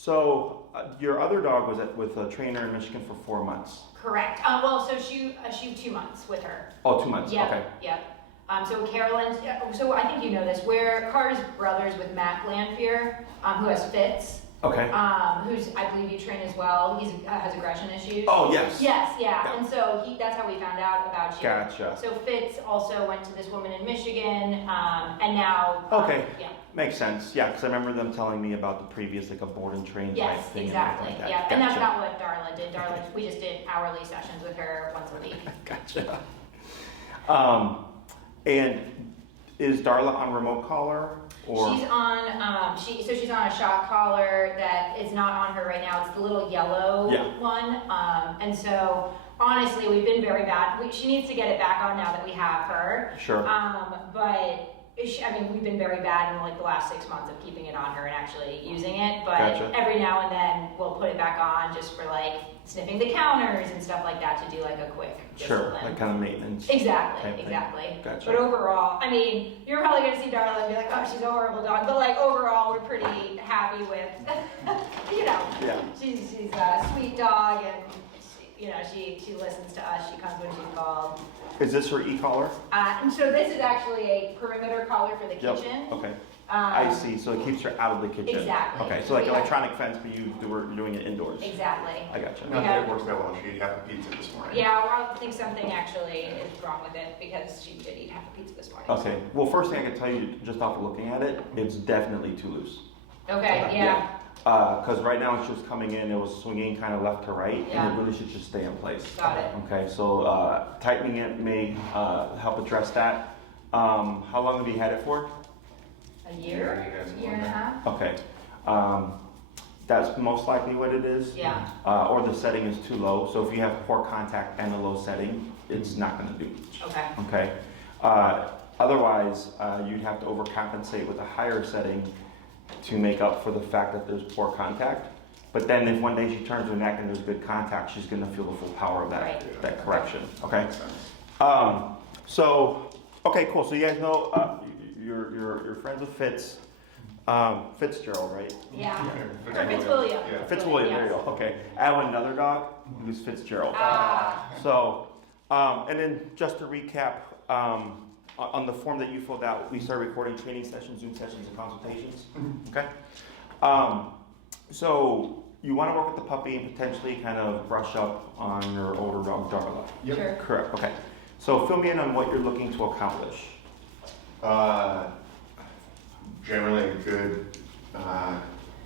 So your other dog was with a trainer in Michigan for 4 months. Correct. Well, so she 2 months with her. Oh, 2 months. Yep, Okay. Yep. So Carolyn, so I think you know this, we're Carter's brothers with Matt Lanfear, who has Fitz. Okay. Who's, I believe you train as well. He has aggression issues. Oh, yes. Yes, yeah. And so that's how we found out about you. Gotcha. So Fitz also went to this woman in Michigan, and now. Okay. Yeah. Makes sense. Yeah, because I remember them telling me about the previous, like a board and train type thing. Exactly. And like that. Yeah, Gotcha. and that's not what Darla did. Darla, we just did hourly sessions with her once a week. Gotcha. And is Darla on remote collar? Or? She's on, she's on a shock collar that is not on her right now. It's the little yellow one. And so honestly, we've been very bad. She needs to get it back on now that we have her. Sure. But we've been very bad in like the last 6 months of keeping it on her and actually using it. But Gotcha. Every now and then we'll put it back on just for like sniffing the counters and stuff like that to do like a quick Sure, discipline. like kind of maintenance. Exactly. Gotcha. But overall, I mean, you're probably gonna see Darla and be like, oh, she's a horrible dog. But like overall, we're pretty happy with, Yeah. she's a sweet dog, and she listens to us. She comes when she's called. Is this her e-collar? And so this is actually a perimeter collar for the Yep. kitchen. Okay. I see. So it keeps her out of the kitchen. Exactly. Okay. So like electronic fence, but you're doing it indoors. Exactly. I gotcha. Not that it works that well. She ate half a pizza this morning. Yeah, well, I think something actually is wrong with it because she did eat half a pizza this morning. Okay. Well, first thing I can tell you, just off of looking at it, it's definitely too loose. Okay. Yeah. Because right now it's just coming in, it was swinging kind of left to right, Yeah. and it really should just stay in place. Got it. Okay, so tightening it may help address that. How long have you had it for? A year and a half. Okay. That's most likely what it is. Yeah. Or the setting is too low. So if you have poor contact and a low setting, it's not going to do. Okay. Okay. Otherwise, you'd have to overcompensate with a higher setting to make up for the fact that there's poor contact. But then if one day she turns her neck and there's good contact, she's going to feel the full power of that correction. Okay. Okay, cool. So you guys know you're friends with Fitzgerald, right? Yeah. Yeah. Or Fitzwilliam. Yeah. Fitzwilliam, there you go. Okay. I have another dog who's Fitzgerald. So, and then just to recap, on the form that you filled out, we started recording training sessions, Zoom sessions, and consultations. Okay. So you want to work with the puppy and potentially kind of brush up on your older dog, Darla. Yep. Sure. Correct. Okay. So fill me in on what you're looking to accomplish. Generally a good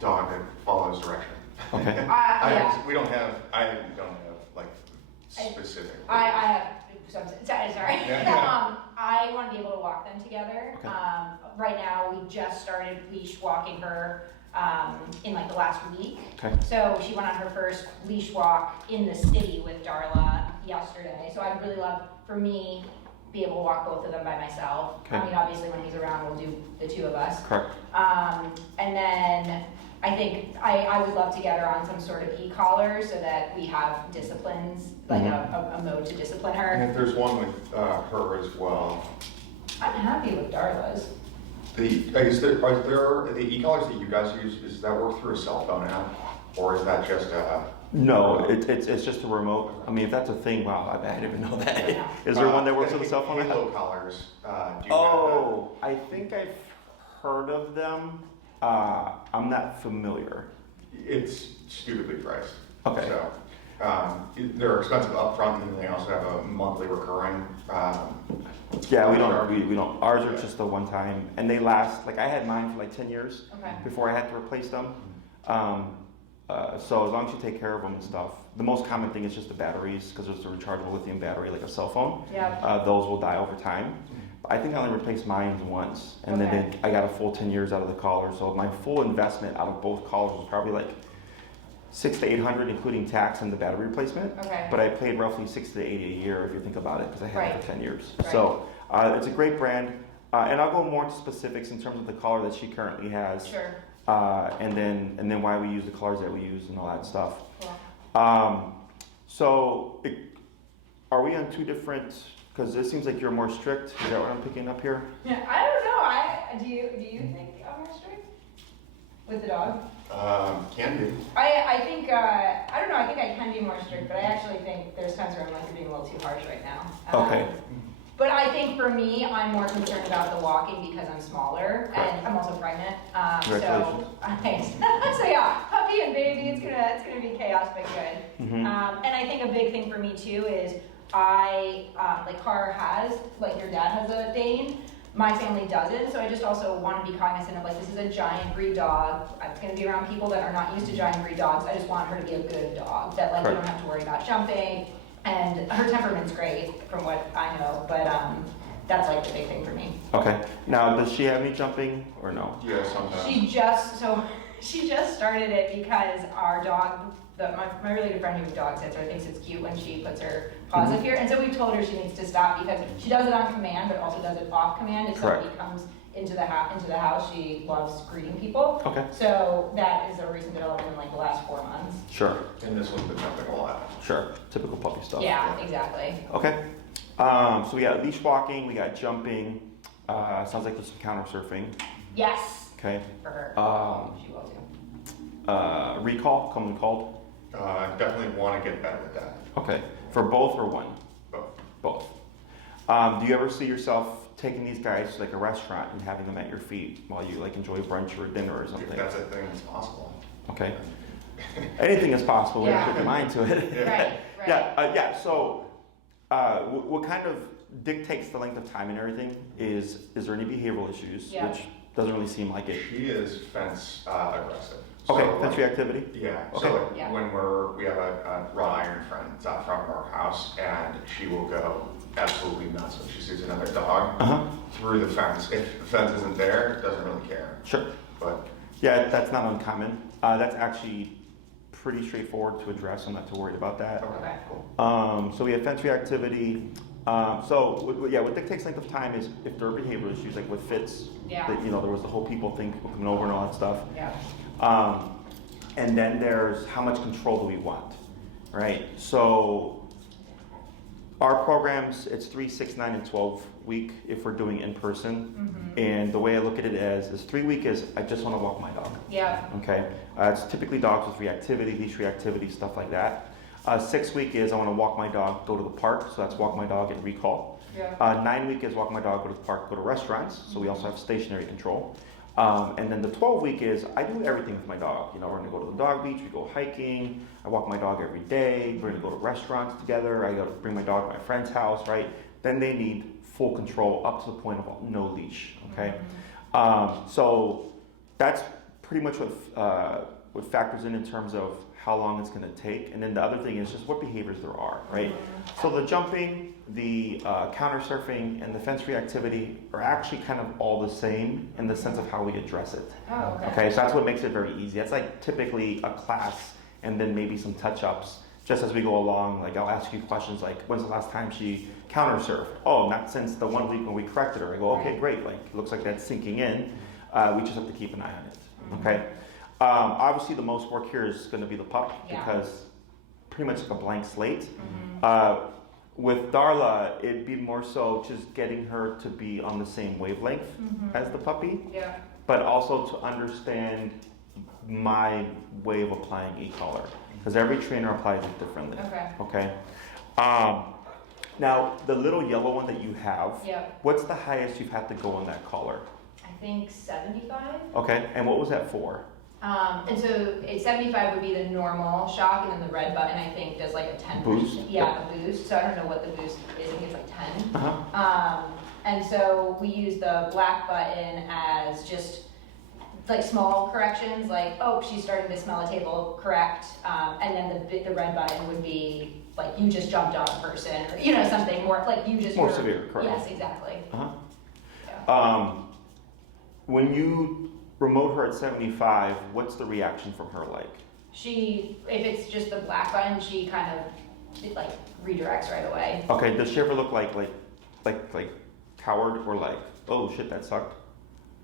dog that follows direction. Okay. Yeah. I don't have like specific. I have. Sorry. Yeah. I want to be able to walk them together. Okay. Right now, we just started leash walking her in like the last week. Okay. So she went on her first leash walk in the city with Darla yesterday. So I'd really love for me be able to walk both of them by myself. Okay. I mean, obviously when he's around, we'll do the two of us. Correct. And then I think I would love to get her on some sort of e-collar so that we have disciplines, like a mode to discipline her. And if there's one with her as well. I'm happy with Darla's. Are the e-collars that you guys use, does that work through a cell phone app? Or is that just a... No, it's just a remote. I mean, if that's a thing, wow, I didn't even know that. Is there one that works with a cell phone? Halo collars. Do you Oh, I think I've heard of them. I'm not familiar. It's stupidly priced. Okay. So they're expensive upfront, and they also have a monthly recurring. Yeah, we don't. Ours are just the one time, and they last. Like I had mine for like 10 years before I had to replace them. So as long as you take care of them and stuff, the most common thing is just the batteries because there's a rechargeable lithium battery like a cell phone. Yeah. Those will die over time. I think I only replaced mine once, and then I got a full 10 years out of the collar. So my full investment out of both collars was probably like $600 to $800, including tax and the battery replacement. Okay. But I paid roughly $60 to $80 a year if you think about it, because I had it for 10 years. Right. So it's a great brand, and I'll go more into specifics in terms of the collar that she currently has. Sure. And then why we use the colors that we use and all that stuff. Cool. Are we on two different? Because it seems like you're more strict. Is that what I'm picking up here? Yeah, I don't know. Do you think I'm more strict with the dog? Can be. I think, I don't know, I think I can be more strict, but I actually think there's times where I'm like, you're being a little too harsh right now. Okay. But I think for me, I'm more concerned about the walking because I'm smaller and I'm also pregnant. Congratulations. Thanks. So yeah, puppy and baby, it's gonna be chaos, but good. Mm-hmm. And I think a big thing for me too is like Car has, like your dad has a Dane. My family doesn't, so I just also want to be cognizant of like, this is a giant breed dog. I'm going to be around people that are not used to giant breed dogs. I just want her to be a good dog, that like, you don't have to worry about jumping. And her temperament's great from what I know, but that's like the big thing for me. Okay. Now, does she have any jumping or no? Yeah, sometimes. She just started it because our dog, my really good friend who dog sits her thinks it's cute when she puts her paws up here, and so we told her she needs to stop because she does it on command, but also does it off command. If somebody comes into the house, she loves greeting people. Okay. So that is a recent development in like the last 4 months. Sure. And this one's been jumping a lot. Sure. Typical puppy stuff. Yeah, exactly. Okay. So we got leash walking, we got jumping. Sounds like there's some counter surfing. Yes. Okay. For her. She will too. Recall, commonly called. Definitely want to get better at that. Okay. For both or one? Both. Both. Do you ever see yourself taking these guys to like a restaurant and having them at your feet while you like enjoy brunch or dinner or something? If that's a thing that's possible. Okay. Anything is possible when you put your mind to it. Yeah. Right. Yeah. So, what kind of dictates the length of time and everything is there any behavioral issues? Yeah. Which doesn't really seem like it. She is fence aggressive. Okay, So, fence reactivity? Yeah. Okay. So when we have a wrought iron fence out front of our house, and she will go absolutely nuts when she sees another dog through the fence. If the fence isn't there, doesn't really care. Sure. But yeah, that's not uncommon. That's actually pretty straightforward to address. I'm not too worried about that. Okay, cool. So we have fence reactivity. What dictates length of time is if there are behavioral issues, like with fits. Yeah. That, there was the whole people thing coming over and all that stuff. Yeah. And then there's how much control do we want, right? So our programs, it's 3, 6, 9, and 12 week if we're doing in person. Mm-hmm. And the way I look at it is 3 week is I just want to walk my dog. Yeah. Okay. It's typically dogs with reactivity, leash reactivity, stuff like that. 6 week is I want to walk my dog, go to the park. So that's walk my dog and recall. Yeah. 9 week is walk my dog, go to the park, go to restaurants. So we also have stationary control. And then the 12 week is I do everything with my dog. We're going to go to the dog beach, we go hiking, I walk my dog every day, we're going to go to restaurants together, I got to bring my dog to my friend's house, right? Then they need full control up to the point of no leash, okay? So that's pretty much what factors in terms of how long it's going to take. And then the other thing is just what behaviors there are, right? So the jumping, the counter surfing, and the fence reactivity are actually kind of all the same in the sense of how we address it. Oh, okay. Okay, so that's what makes it very easy. It's like typically a class and then maybe some touch-ups. Just as we go along, like I'll ask you questions like, when's the last time she counter surfed? Oh, not since the 1 week when we corrected her. I go, okay, great. Like, it looks like that's sinking in. We just have to keep an eye on it, okay? Obviously, the most work here is going to be the pup because pretty much like a blank slate. With Darla, it'd be more so just getting her to be on the same wavelength as the puppy, but also to understand my way of applying e-collar because every trainer applies it differently. Okay. Now, the little yellow one that you have, what's the highest you've had to go on that collar? I think 75. Okay, and what was that for? And so 75 would be the normal shock, and then the red button I think does like a 10 boost. Yeah, a boost. So I don't know what the boost is. I think it's like 10. And so we use the black button as just like small corrections, like she's starting to smell a table, correct. And then the red button would be like you just jumped on a person, or something more like you just more severe, correct? Yes, exactly. When you remote her at 75, what's the reaction from her like? If it's just the black button, she kind of like redirects right away. Okay, does she ever look like coward or like, oh shit, that sucked?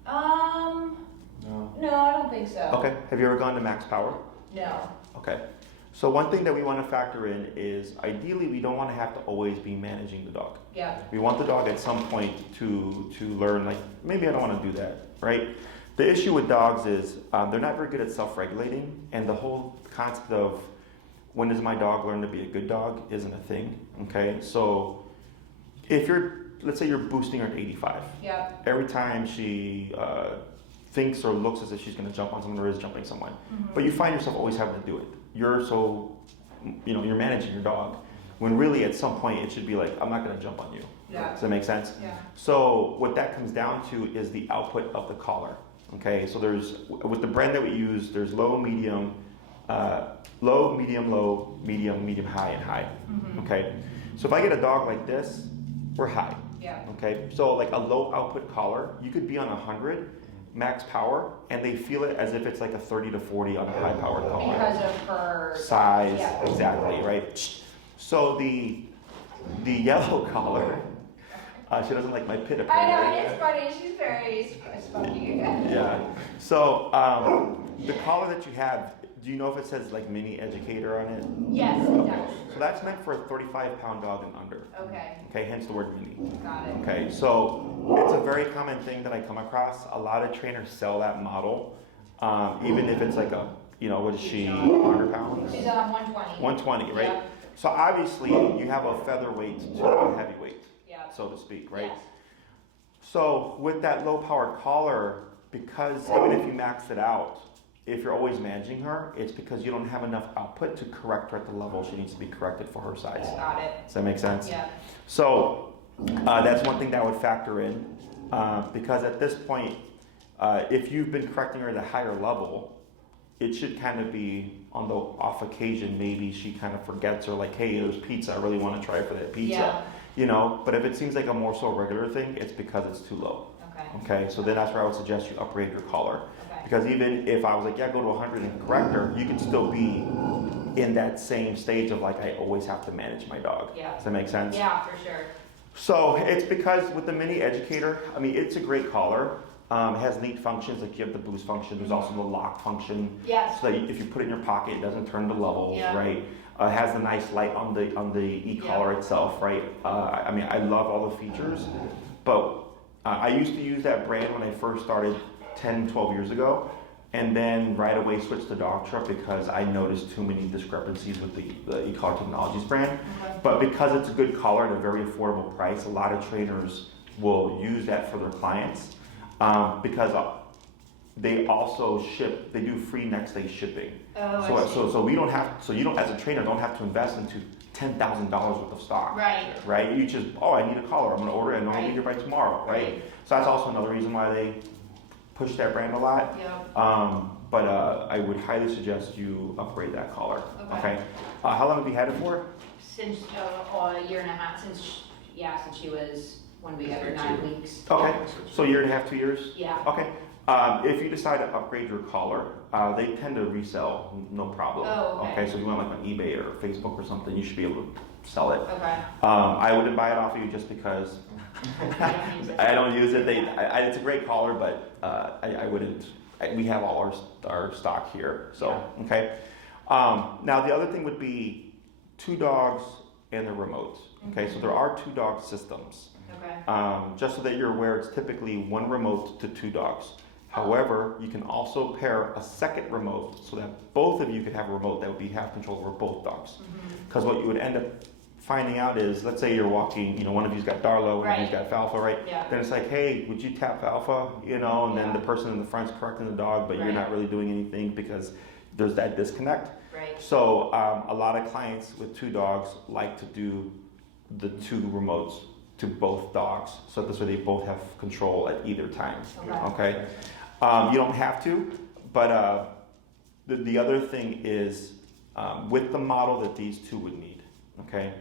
No, I don't think so. Okay, have you ever gone to max power? No. Okay, so one thing that we want to factor in is ideally we don't want to have to always be managing the dog. Yeah. We want the dog at some point to learn like, maybe I don't want to do that, right? The issue with dogs is they're not very good at self-regulating, and the whole concept of when does my dog learn to be a good dog isn't a thing, okay? So if let's say you're boosting her at 85. Yep. Every time she thinks or looks as if she's gonna jump on someone or is jumping someone, but you find yourself always having to do it. You're you're managing your dog, when really at some point it should be like, I'm not gonna jump on you. Yeah. Does that make sense? Yeah. So what that comes down to is the output of the collar. Okay, so with the brand that we use, there's low, medium, low, medium, medium, high, and high. Okay, so if I get a dog like this, we're high. Yeah. Okay, so like a low output collar, you could be on 100 max power, and they feel it as if it's like a 30 to 40 on a high powered collar. Because of her Size, yeah. exactly, right? So the yellow collar, she doesn't like my pit apparently. I know, it's funny. She's very spunky. Yeah. So the collar that you have, do you know if it says like mini educator on it? Yes, it does. So that's meant for a 35-pound dog and under. Okay. Okay, hence the word mini. Got it. Okay, so it's a very common thing that I come across. A lot of trainers sell that model, even if it's like what is she, 100 pounds? She's 120. 120, right? Yeah. So obviously you have a featherweight to a heavyweight, Yeah. so to speak, right? Yes. So with that low powered collar, because even if you max it out, if you're always managing her, it's because you don't have enough output to correct her at the level she needs to be corrected for her size. Got it. Does that make sense? Yeah. So that's one thing that would factor in, because at this point, if you've been correcting her at a higher level, it should kind of be on the off occasion, maybe she kind of forgets, or like, hey, there's pizza, I really want to try for that pizza. Yeah. But if it seems like a more so regular thing, it's because it's too low. Okay. Okay, so then that's where I would suggest you upgrade your collar. Okay. Because even if I was like, yeah, go to 100 and correct her, you can still be in that same stage of like, I always have to manage my dog. Yeah. Does that make sense? Yeah, for sure. So it's because with the mini educator, I mean, it's a great collar. It has neat functions, like you have the boost function. There's also the lock function. Yes. So that if you put it in your pocket, it doesn't turn to levels, Yeah. right? It has a nice light on the e-collar itself, right? I mean, I love all the features, but I used to use that brand when I first started 10, 12 years ago, and then right away switched to Darla because I noticed too many discrepancies with the e-collar technologies brand. Okay. But because it's a good collar at a very affordable price, a lot of trainers will use that for their clients. Because they also ship, they do free next day shipping. Oh, I see. So we don't have, so you don't, as a trainer, don't have to invest into $10,000 worth of stock. Right. Right? You just, I need a collar, I'm gonna order it, and I'll be Right. here by tomorrow, right? Right. So that's also another reason why they push that brand a lot. Yep. But I would highly suggest you upgrade that collar. Okay. How long have you had it for? Since a year and a half, since she was, when we got her 9 weeks. Okay, so a year and a half, 2 years? Yeah. Okay. If you decide to upgrade your collar, they tend to resell, no problem. Oh, okay. So if you went like on eBay or Facebook or something, you should be able to sell it. Okay. I wouldn't buy it off of you just because I don't use it. It's a great collar, but I wouldn't. We have all our stock here, so Yeah. okay. Now the other thing would be 2 dogs and the remote. Okay, so there are 2 dog systems. Okay. Just so that you're aware, it's typically 1 remote to 2 dogs. However, you can also pair a second remote so that both of you could have a remote that would have control over both dogs. Because what you would end up finding out is, let's say you're walking, one of you's got Darla, one of you's got Falfa, right? Yeah. Then it's like, hey, would you tap Falfa? And then the person in the front's correcting the dog, but you're not really doing anything because there's that disconnect. Right. So a lot of clients with 2 dogs like to do the 2 remotes to both dogs, so this way they both have control at either time. Okay. You don't have to, but the other thing is with the model that these 2 would need. Okay.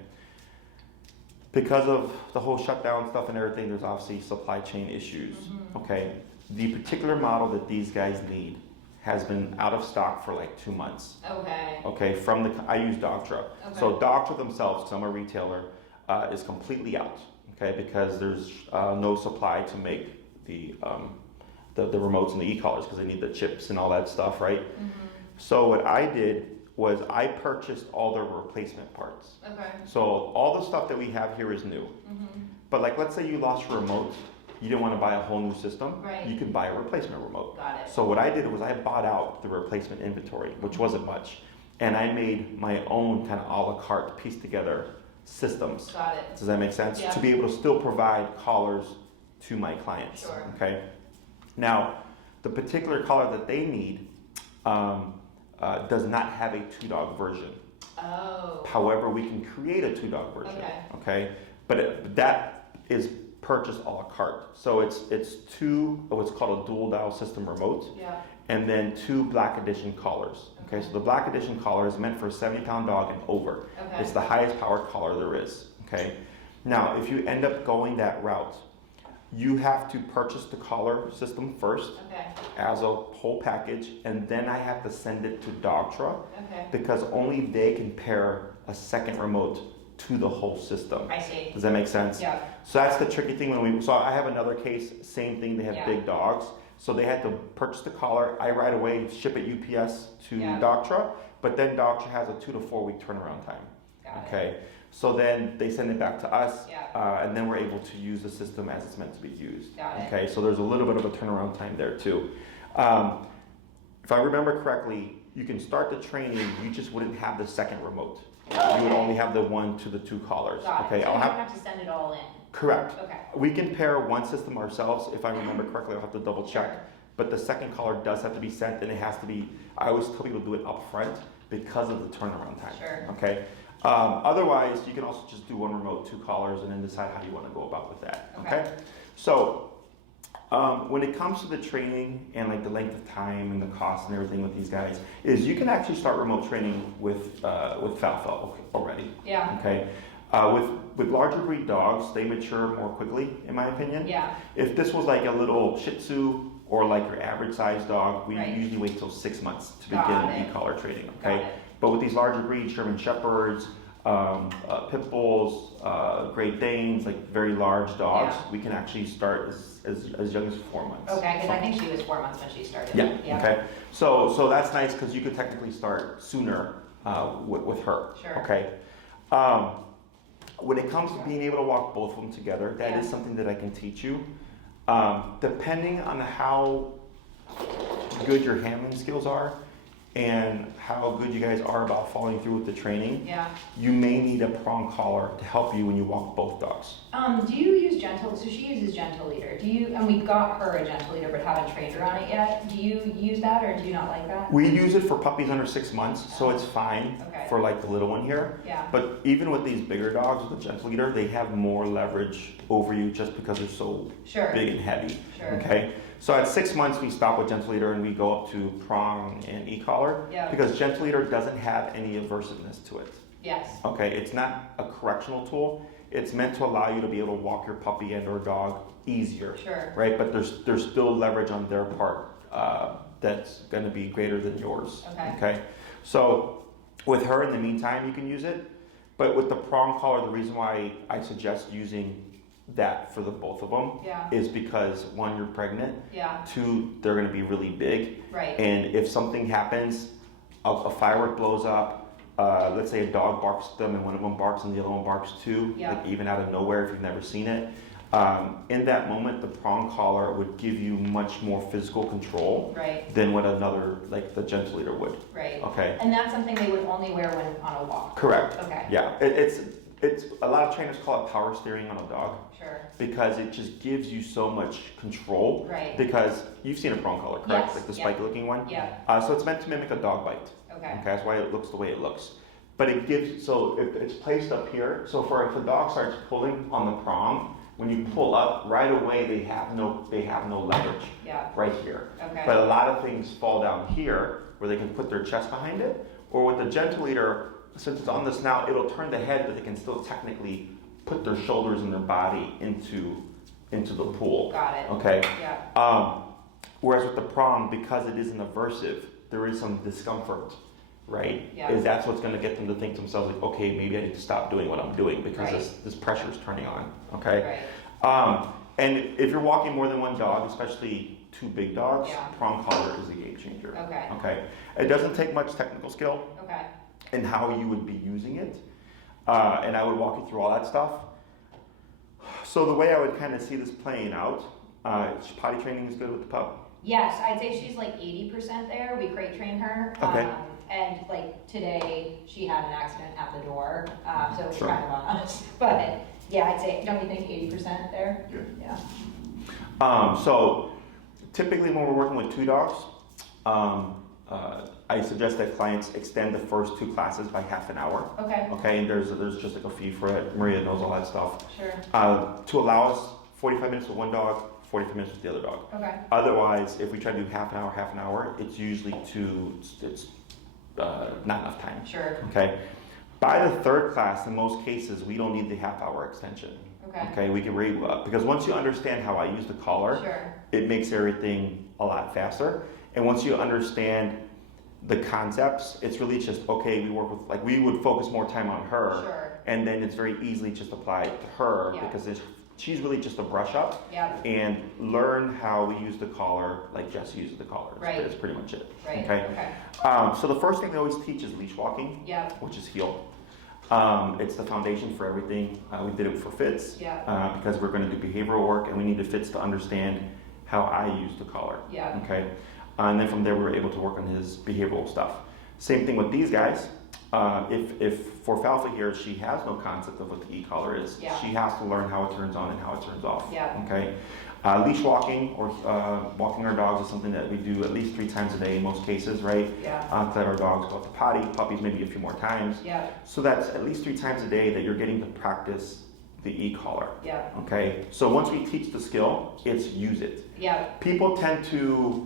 Because of the whole shutdown stuff and everything, there's obviously supply chain issues. Okay. The particular model that these guys need has been out of stock for like 2 months. Okay. Okay. I use Darla. Okay. So Darla themselves, because I'm a retailer, is completely out. Okay, because there's no supply to make the remotes and the e-collars because they need the chips and all that stuff, right? So what I did was I purchased all the replacement parts. Okay. So all the stuff that we have here is new. But like, let's say you lost your remote you didn't want to buy a whole new system, Right. you could buy a replacement remote. Got it. So what I did was I bought out the replacement inventory, which wasn't much, and I made my own kind of a la carte piece together systems. Got it. Does that make sense? Yeah. To be able to still provide collars to my clients. Sure. Okay. Now, the particular collar that they need does not have a 2-dog version. Oh. However, we can create a 2-dog version. Okay. But that is purchased a la carte. So it's two what's called a dual dial system remote, Yeah. and then 2 Black Edition collars. Okay. So the Black Edition collar is meant for a 70-pound dog and over. Okay. It's the highest powered collar there is. Okay. Now, if you end up going that route, you have to purchase the collar system first Okay. as a whole package, and then I have to send it to Dogtra Okay. because only they can pair a second remote to the whole system. I see. Does that make sense? Yeah. So that's the tricky thing so I have another case, same thing, they have Yeah. big dogs. So they had to purchase the collar. I right away ship it UPS to Yeah. Dogtra, but then Dogtra has a 2 to 4 week turnaround time. Got it. Okay. So then they send it back to us, Yeah. and then we're able to use the system as it's meant to be used. Got it. Okay, so there's a little bit of a turnaround time there too. If I remember correctly, you can start the training, you just wouldn't have the second remote. You would only have the 1 to the 2 collars. Got Okay, it. So I'll you have don't have to send it all in. correct. Okay. We can pair one system ourselves, if I remember correctly. I'll have to double check. But the second collar does have to be sent, and it has to be. I always tell people to do it up front because of the turnaround time. Sure. Okay. Otherwise, you can also just do 1 remote, 2 collars, and then decide how you want to go about with that. Okay. So when it comes to the training and like the length of time and the cost and everything with these guys, is you can actually start remote training with Falfa already. Yeah. Okay. With larger breed dogs, they mature more quickly, in my opinion. Yeah. If this was like a little Shih Tzu or like your average size dog, we Right. usually wait till 6 months to Got begin it. e-collar training. Got Okay. it. But with these larger breeds, German Shepherds, Pit Bulls, Great Danes, like very large dogs, Yeah. we can actually start as young as 4 months. Okay, because I think she was 4 months when she started. Yeah. Okay. So that's nice because you could technically start sooner with her. Sure. Okay. When it comes to being able to walk both of them together, that Yeah. is something that I can teach you. Depending on how good your handling skills are and how good you guys are about following through with the training, Yeah. you may need a prong collar to help you when you walk both dogs. Do you use Gentle? So she uses Gentle Leader. Do you? And we got her a Gentle Leader, but haven't trained her on it yet. Do you use that, or do you not like that? We use it for puppies under 6 months, so it's fine Okay. for like the little one here. Yeah. But even with these bigger dogs, with the Gentle Leader, they have more leverage over you just because they're so Sure. big and heavy. Sure. Okay. So at 6 months, we stop with Gentle Leader and we go up to prong and e-collar Yeah. because Gentle Leader doesn't have any aversiveness to it. Yes. Okay, it's not a correctional tool. It's meant to allow you to be able to walk your puppy and or dog easier. Sure. Right, but there's still leverage on their part that's going to be greater than yours. Okay. So with her, in the meantime, you can use it. But with the prong collar, the reason why I suggest using that for the both of them Yeah. is because 1, you're pregnant. Yeah. 2, they're going to be really big. Right. And if something happens, a firework blows up. Let's say a dog barks at them and one of them barks and the other one barks too, Yeah. like even out of nowhere if you've never seen it. In that moment, the prong collar would give you much more physical control Right. than what another, like the Gentle Leader would. Right. Okay. And that's something they would only wear when on a walk. Correct. Okay. Yeah. It's a lot of trainers call it power steering on a dog Sure. because it just gives you so much control. Right. Because you've seen a prong collar, correct? Yes. Like the Yeah. spiky looking one. Yeah. So it's meant to mimic a dog bite. Okay. Okay, that's why it looks the way it looks. But it gives, so if it's placed up here, so if the dog starts pulling on the prong, when you pull up, right away they have no leverage Yeah. right here. Okay. But a lot of things fall down here where they can put their chest behind it, or with the Gentle Leader, since it's on the snout, it'll turn the head, but they can still technically put their shoulders and their body into the pool. Got it. Okay. Yeah. Whereas with the prong, because it isn't aversive, there is some discomfort, right? Yeah. Is that's what's going to get them to think to themselves, like, okay, maybe I need to stop doing what I'm doing because Right. this pressure is turning on. Okay. Right. And if you're walking more than one dog, especially 2 big dogs, Yeah. prong collar is a game changer. Okay. Okay. It doesn't take much technical skill Okay. in how you would be using it, and I would walk you through all that stuff. So the way I would kind of see this playing out, potty training is good with the pup. Yes, I'd say she's like 80% there. We crate train her. Okay. And like today, she had an accident at the door, so it was Sure. kind of on us. But yeah, I'd say, don't you think 80% there? Yeah. Yeah. So typically when we're working with 2 dogs, I suggest that clients extend the first 2 classes by half an hour. Okay. Okay, and there's just like a fee for it. Maria knows all that stuff. Sure. To allow us 45 minutes with one dog, 45 minutes with the other dog. Okay. Otherwise, if we try to do half an hour, it's usually not enough time. Sure. Okay. By the 3rd class, in most cases, we don't need the half-hour extension. Okay. Okay, we can because once you understand how I use the collar, Sure. it makes everything a lot faster. And once you understand the concepts, it's really just, okay, we would focus more time on her. Sure. And then it's very easily just applied to her Yeah. because she's really just a brush up. Yep. And learn how we use the collar like Jess uses the collar. Right. That's pretty much it. Right. Okay. So the first thing they always teach is leash walking, Yep. which is heel. It's the foundation for everything. We did it for Fitz Yeah. because we're going to do behavioral work and we needed Fitz to understand how I use the collar. Yeah. Okay. And then from there we were able to work on his behavioral stuff. Same thing with these guys. If for Falfa here, she has no concept of what the e-collar is. Yeah. She has to learn how it turns on and how it turns off. Yeah. Okay. Leash walking or walking our dogs is something that we do at least 3 times a day in most cases, right? Yeah. To let our dogs go to potty, puppies maybe a few more times. Yeah. So that's at least 3 times a day that you're getting to practice the e-collar. Yeah. Okay. So once we teach the skill, it's use it. Yeah. People tend to,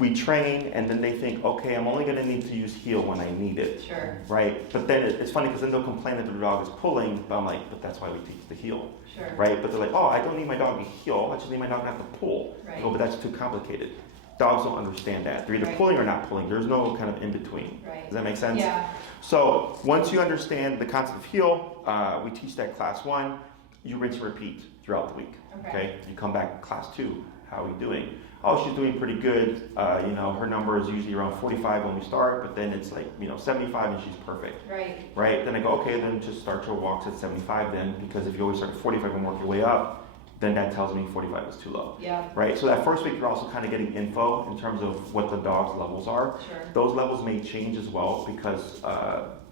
we train and then they think, okay, I'm only going to need to use heel when I need it. Sure. Right? But then it's funny because then they'll complain that their dog is pulling, but I'm like, but that's why we teach the heel. Sure. Right? But they're like, oh, I don't need my dog to heel, I just need my dog not to pull. Right. Oh, but that's too complicated. Dogs don't understand that. They're either Right. pulling or not pulling. There's no kind of in between. Right. Does that make sense? Yeah. So once you understand the concept of heel, we teach that class 1, you rinse and repeat throughout the week. Okay. You come back class 2, how are we doing? Oh, she's doing pretty good. Her number is usually around 45 when we start, but then it's like, 75 and she's perfect. Right. Right? Then I go, okay, then just start your walks at 75 then, because if you always start at 45 and work your way up, then that tells me 45 is too low. Yeah. Right? So that first week you're also kind of getting info in terms of what the dog's levels are. Sure. Those levels may change as well because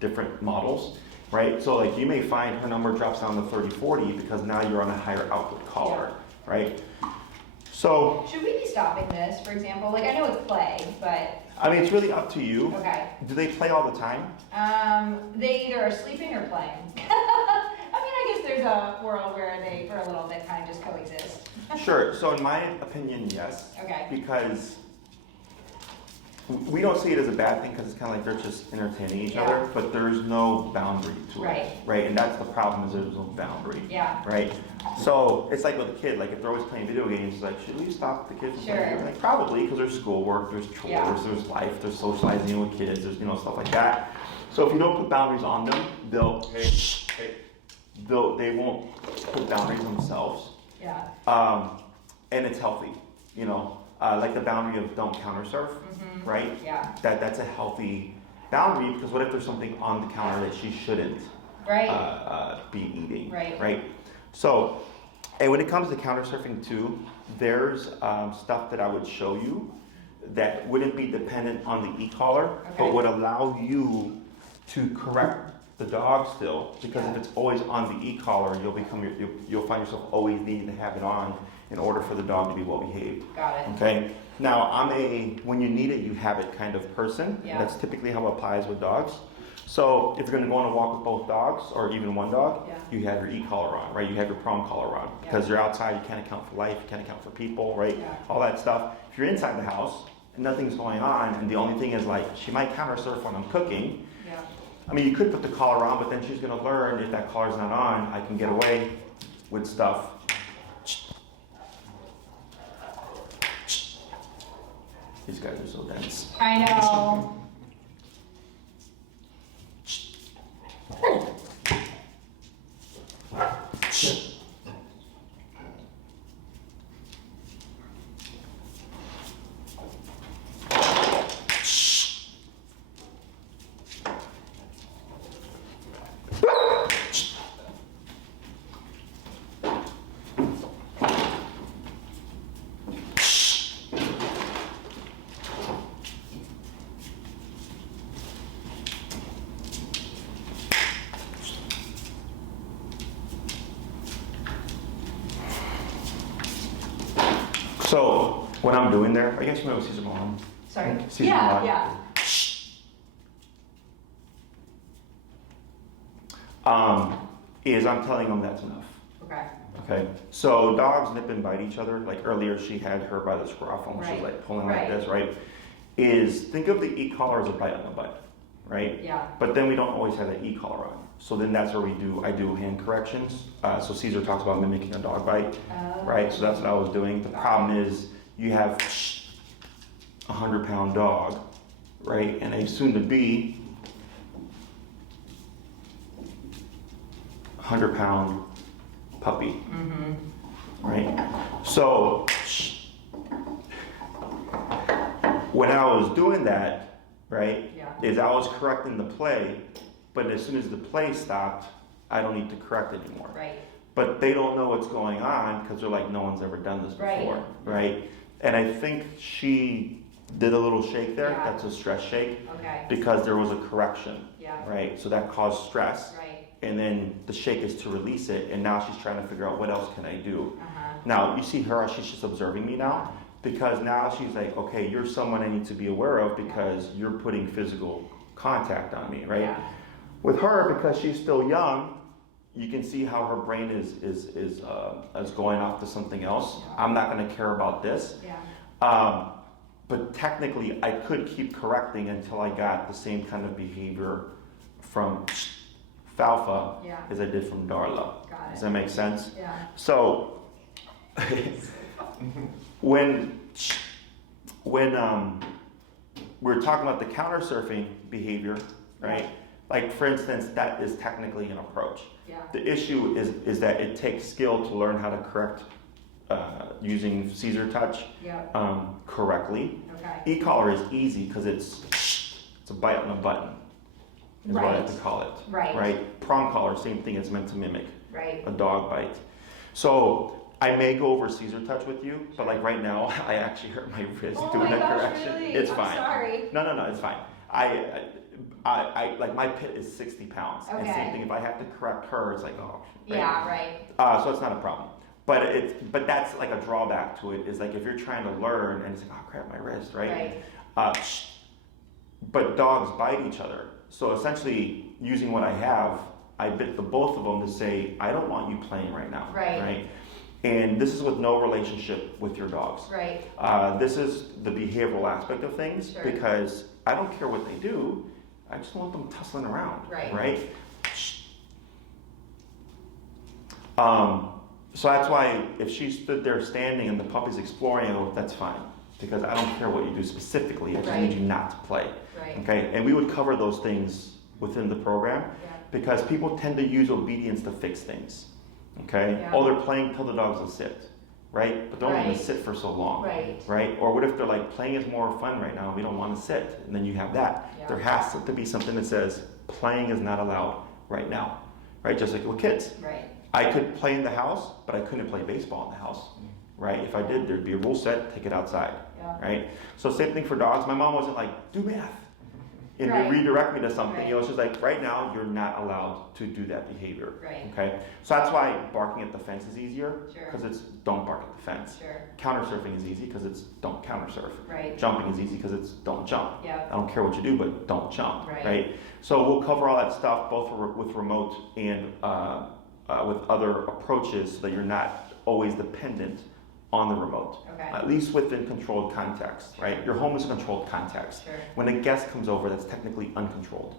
different models. Right? So like you may find her number drops down to 30, 40 because now you're on a higher output collar. Yeah. Right? So, Should we be stopping this, for example? Like, I know it's play, but I mean, it's really up to you. okay. Do they play all the time? They either are sleeping or playing. I guess there's a world where they, for a little bit, kind of just coexist. Sure. So in my opinion, yes. Okay. Because we don't see it as a bad thing because it's kind of like they're just entertaining each Yeah. other, but there's no boundary to it. Right. Right. And that's the problem is there's no boundary. Yeah. Right. So it's like with a kid, like if they're always playing video games, it's like, should we stop the kids from Sure. playing? Like probably because there's schoolwork, there's chores, Yeah. there's life, there's socializing with kids, there's stuff like that. So if you don't put boundaries on them, they won't put boundaries themselves. Yeah. And it's healthy, like the boundary of don't counter surf, right? Yeah. That's a healthy boundary because what if there's something on the counter that she shouldn't Right. be eating, Right. right? So, and when it comes to counter surfing too, there's stuff that I would show you that wouldn't be dependent on the e-collar, Okay. but would allow you to correct the dog still, because if it's always on the e-collar, you'll find yourself always needing to have it on in order for the dog to be well behaved. Got it. Okay. Now I'm a when you need it, you have it kind of person. Yeah. That's typically how it applies with dogs. So if you're going to go on a walk with both dogs, or even one dog, Yeah. you have your e-collar on, right? You have your prong collar on because you're outside. You can't account for life. You can't account for people, right? Yeah. All that stuff. If you're inside the house and nothing's going on, and the only thing is like she might counter surf when I'm cooking. Yeah. I mean, you could put the collar on, but then she's going to learn if that collar's not on, I can get away with stuff. These guys are so dense. I know. So what I'm doing there, I guess you know what Caesar mom. Sorry. Caesar mom. Yeah. Is I'm telling them that's enough. Okay. Okay. So dogs nip and bite each other. Like earlier, she had her by the scruff and she was like pulling like this, right? Is think of the e-collar as a bite on the butt, right? Yeah. But then we don't always have that e-collar on. So then that's where I do hand corrections. So Caesar talks about mimicking a dog bite, right? So that's what I was doing. The problem is you have a 100-pound dog, right? And a soon-to-be 100-pound puppy, right? So when I was doing that, right, is I was correcting the play, but as soon as the play stopped, I don't need to correct anymore. Right. But they don't know what's going on because they're like, no one's ever done this before, right? And I think she did a little shake there. Yeah. That's a stress shake. Okay. Because there was a correction, Yeah. right? So that caused stress. Right. And then the shake is to release it, and now she's trying to figure out what else can I do. Uh-huh. Now you see her, she's just observing me now, because now she's like, okay, you're someone I need to be aware of because you're putting physical contact on me, right? Yeah. With her, because she's still young, you can see how her brain is going off to something else. Yeah. I'm not going to care about this. Yeah. But technically, I could keep correcting until I got the same kind of behavior from Falfa as I did from Darla. Got it. Does that make sense? Yeah. So when we're talking about the counter surfing behavior, right? Like for instance, that is technically an approach. Yeah. The issue is that it takes skill to learn how to correct using Caesar touch correctly. Okay. E-collar is easy because it's a bite on a button, is what I have to call it. Right. Right. Prong collar, same thing. It's meant to mimic Right. a dog bite. So I may go over Caesar touch with you, but like right now, I actually hurt my wrist doing my a gosh, correction. really? It's I'm fine. sorry. No, it's fine. I like my pit is 60 pounds. And Okay. same thing, if I have to correct her, it's like, oh. Right? Yeah. Right. So it's not a problem. But that's like a drawback to it, is like if you're trying to learn and it's like, oh crap, my wrist, right? But dogs bite each other. So essentially, using what I have, I bit the both of them to say, I don't want you playing right now. Right. And this is with no relationship with your dogs. Right. This is the behavioral aspect of things, Sure. because I don't care what they do. I just want them tussling around. Right. So that's why if she stood there standing and the puppy's exploring, I go, that's fine. Because I don't care what you do specifically. I just need you not to play. Right. Okay. And we would cover those things within the program, because people tend to use obedience to fix things. Okay. Yeah. Oh, they're playing till the dogs will sit. Right? But they're only going to sit for so long. Right? Or what if they're like, playing is more fun right now, we don't want to sit, and then you have that. Yeah. There has to be something that says, playing is not allowed right now. Right? Just like with kids. Right. I could play in the house, but I couldn't play baseball in the house. Right? If I did, there'd be a rule set, take it outside. Yeah. Right? So same thing for dogs. My mom wasn't like, do math. And Right. redirect me to something. Right. You know, it's just like, right now, you're not allowed to do that behavior. Right. Okay? So that's why barking at the fence is easier, Sure. because it's don't bark at the fence. Sure. Counter surfing is easy because it's don't counter surf. Right. Jumping is easy because it's don't jump. Yeah. I don't care what you do, but don't jump. Right. So we'll cover all that stuff both with remote and with other approaches, so that you're not always dependent on the remote. Okay. At least within controlled context, right? Your home is a controlled context. Sure. When a guest comes over, that's technically uncontrolled,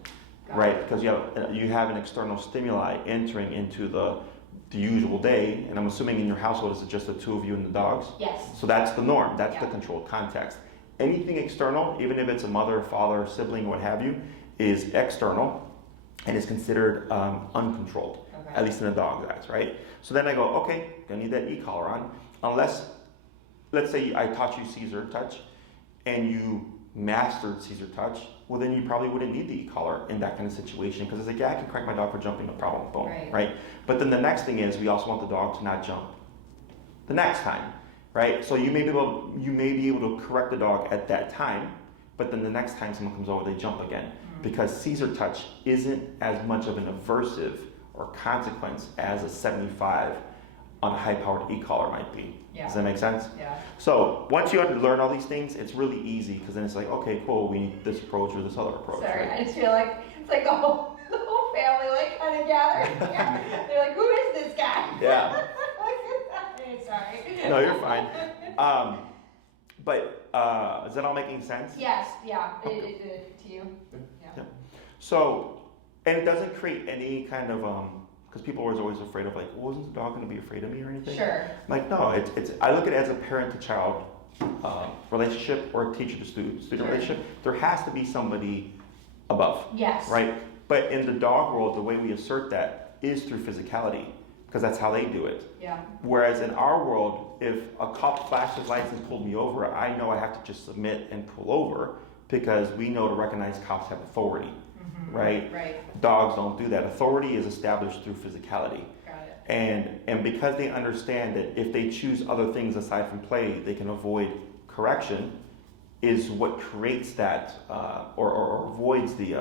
Got right? it. Because you have an external stimuli entering into the usual day, and I'm assuming in your household it's just the two of you and the dogs. Yes. So that's the norm. That's the Yeah. controlled context. Anything external, even if it's a mother, father, sibling, what have you, is external and is considered uncontrolled. Okay. At least in the dog's eyes, right? So then I go, okay, gonna need that e-collar on, unless, let's say I taught you Caesar touch, and you mastered Caesar touch, well then you probably wouldn't need the e-collar in that kind of situation, because it's like, yeah, I can correct my dog for jumping, no problem, boom, right? But then the next thing is, we also want the dog to not jump the next time, right? So you may be able to correct the dog at that time, but then the next time someone comes over, they jump again, because Caesar touch isn't as much of an aversive or consequence as a 75 on a high-powered e-collar might be. Yeah. Does that make sense? Yeah. So once you learn all these things, it's really easy because then it's like, okay, cool, we need this approach or this other approach. Sorry, right? I just feel like it's like the whole family like kind of gathered here. They're like, who is this guy? Yeah. Sorry. No, you're fine. But is that all making sense? Yes, yeah, it did to you. Yeah. So, and it doesn't create any kind of because people are always afraid of like, well, isn't the dog going to be afraid of me or anything? Sure. Like, no, it's. I look at it as a parent-to-child relationship or a teacher-to-student Sure. relationship. There has to be somebody above. Yes. Right. But in the dog world, the way we assert that is through physicality because that's how they do it. Yeah. Whereas in our world, if a cop flashes lights and pulled me over, I know I have to just submit and pull over because we know to recognize cops have authority. Right? Right. Dogs don't do that. Authority is established through physicality. Got it. And because they understand that if they choose other things aside from play, they can avoid correction, is what creates that or avoids the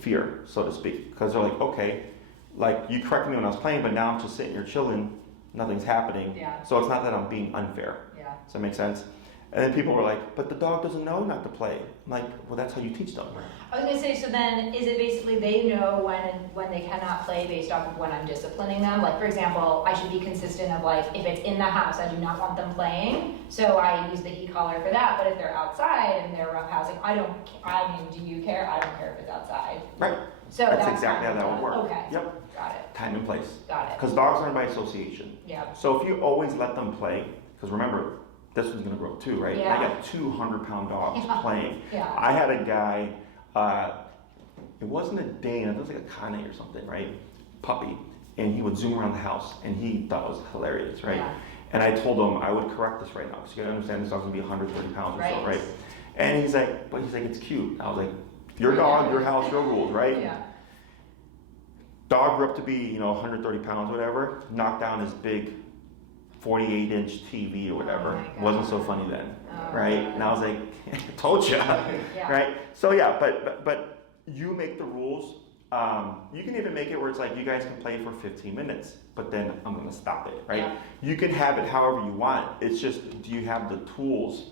fear, so to speak. Because they're like, okay, like you corrected me when I was playing, but now I'm just sitting here chilling, nothing's happening. Yeah. So it's not that I'm being unfair. Yeah. Does that make sense? And then people were like, but the dog doesn't know not to play. I'm like, well, that's how you teach them. I was gonna say, so then is it basically they know when they cannot play based off of when I'm disciplining them? Like, for example, I should be consistent of like, if it's in the house, I do not want them playing, so I use the e-collar for that. But if they're outside and they're roughhousing, I mean, do you care? I don't care if it's outside. Right. So That's exactly how kind that of would work. Okay. Yep. Got it. Time and place. Got it. Because dogs learn by association. Yeah. So if you always let them play, because remember, this one's going to grow too, right? Yeah. I got 200-pound dogs Yeah. playing. Yeah. I had a guy, it wasn't a Dane, it was like a Cane or something, right? Puppy. And he would zoom around the house, and he thought it was hilarious, right? Yeah. And I told him I would correct this right now, because you gotta understand this dog's gonna be 130 pounds or so, Right. right? And he's like, it's cute. I was like, your dog, your house, your rules, right? Yeah. Dog grew up to be, 130 pounds, whatever. Knocked down his big 48-inch TV or whatever. Oh my God. Wasn't so funny then, Oh, right? God. And I was like, told you, Yeah. right? So yeah, but you make the rules. You can even make it where it's like you guys can play for 15 minutes, but then I'm gonna stop it, right? Yeah. You can have it however you want. It's just, do you have the tools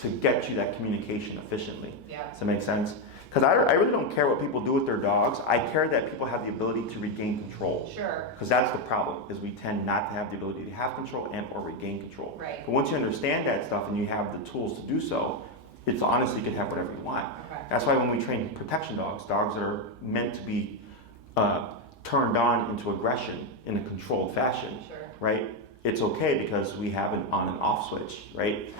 to get you that communication efficiently? Yeah. Does that make sense? Because I really don't care what people do with their dogs. I care that people have the ability to regain control. Sure. Because that's the problem, is we tend not to have the ability to have control and or regain control. Right. But once you understand that stuff and you have the tools to do so, it's honestly, you can have whatever you want. Okay. That's why when we train protection dogs that are meant to be turned on into aggression in a controlled fashion, Sure. right? It's okay because we have an on and off switch, right?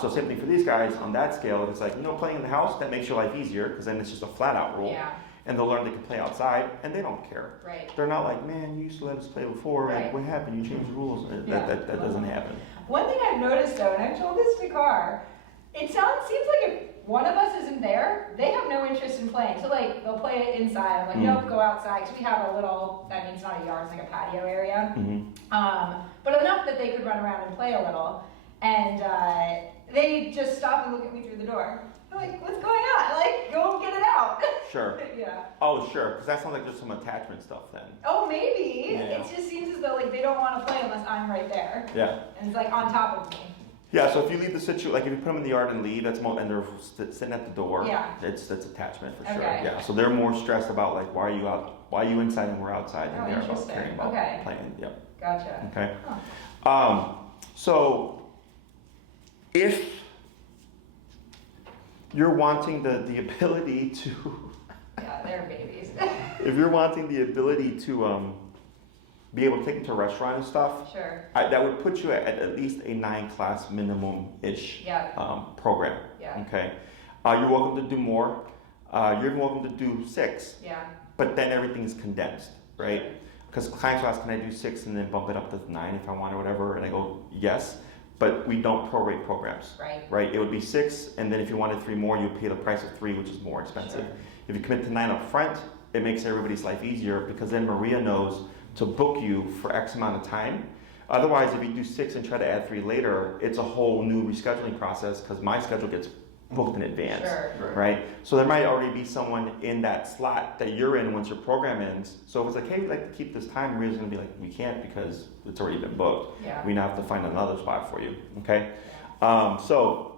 So same thing for these guys on that scale. If it's like, playing in the house, that makes your life easier because then it's just a flat out rule. Yeah. And they'll learn they can play outside and they don't care. Right. They're not like, man, you used to let us play before. Right. Like, what happened? You changed the rules. Yeah. That doesn't happen. One thing I've noticed though, and I've told this to Car, seems like if one of us isn't there, they have no interest in playing. So like they'll play it inside. I'm like, nope, go outside. Because we have a little, I mean, it's not a yard, it's like a patio area. Mm-hmm. But enough that they could run around and play a little. And they just stop and look at me through the door. I'm like, what's going on? Like, go get it out. Sure. Yeah. Oh, sure. Because that sounds like there's some attachment stuff then. Oh, maybe. Yeah. It just seems as though like they don't want to play unless I'm right there. Yeah. And it's like on top of me. Yeah, so if you leave the situation, like if you put them in the yard and leave, and they're sitting at the door, Yeah. that's attachment for sure. Okay. Yeah, so they're more stressed about like, why are you inside and we're outside, Oh, and they're about interesting. caring about Okay. playing. Yep. Gotcha. Okay. Huh. So if you're wanting the ability to, Yeah, they're babies. if you're wanting the ability to be able to take them to a restaurant and stuff, Sure. that would put you at least a 9-class minimum-ish Yeah. program. Yeah. Okay. You're welcome to do more. You're even welcome to do 6, Yeah. but then everything's condensed, right? Because clients will ask, can I do 6 and then bump it up to 9 if I want or whatever? And I go, yes, but we don't prorate programs. Right. Right? It would be 6, and then if you wanted 3 more, you would pay the price of 3, which is more expensive. Sure. If you commit to 9 up front, it makes everybody's life easier because then Maria knows to book you for X amount of time. Otherwise, if you do 6 and try to add 3 later, it's a whole new rescheduling process because my schedule gets booked in advance, Sure. right? So there might already be someone in that slot that you're in once your program ends. So if it's like, hey, we'd like to keep this time, we're just gonna be like, we can't because it's already been booked. Yeah. We now have to find another spot for you, okay? So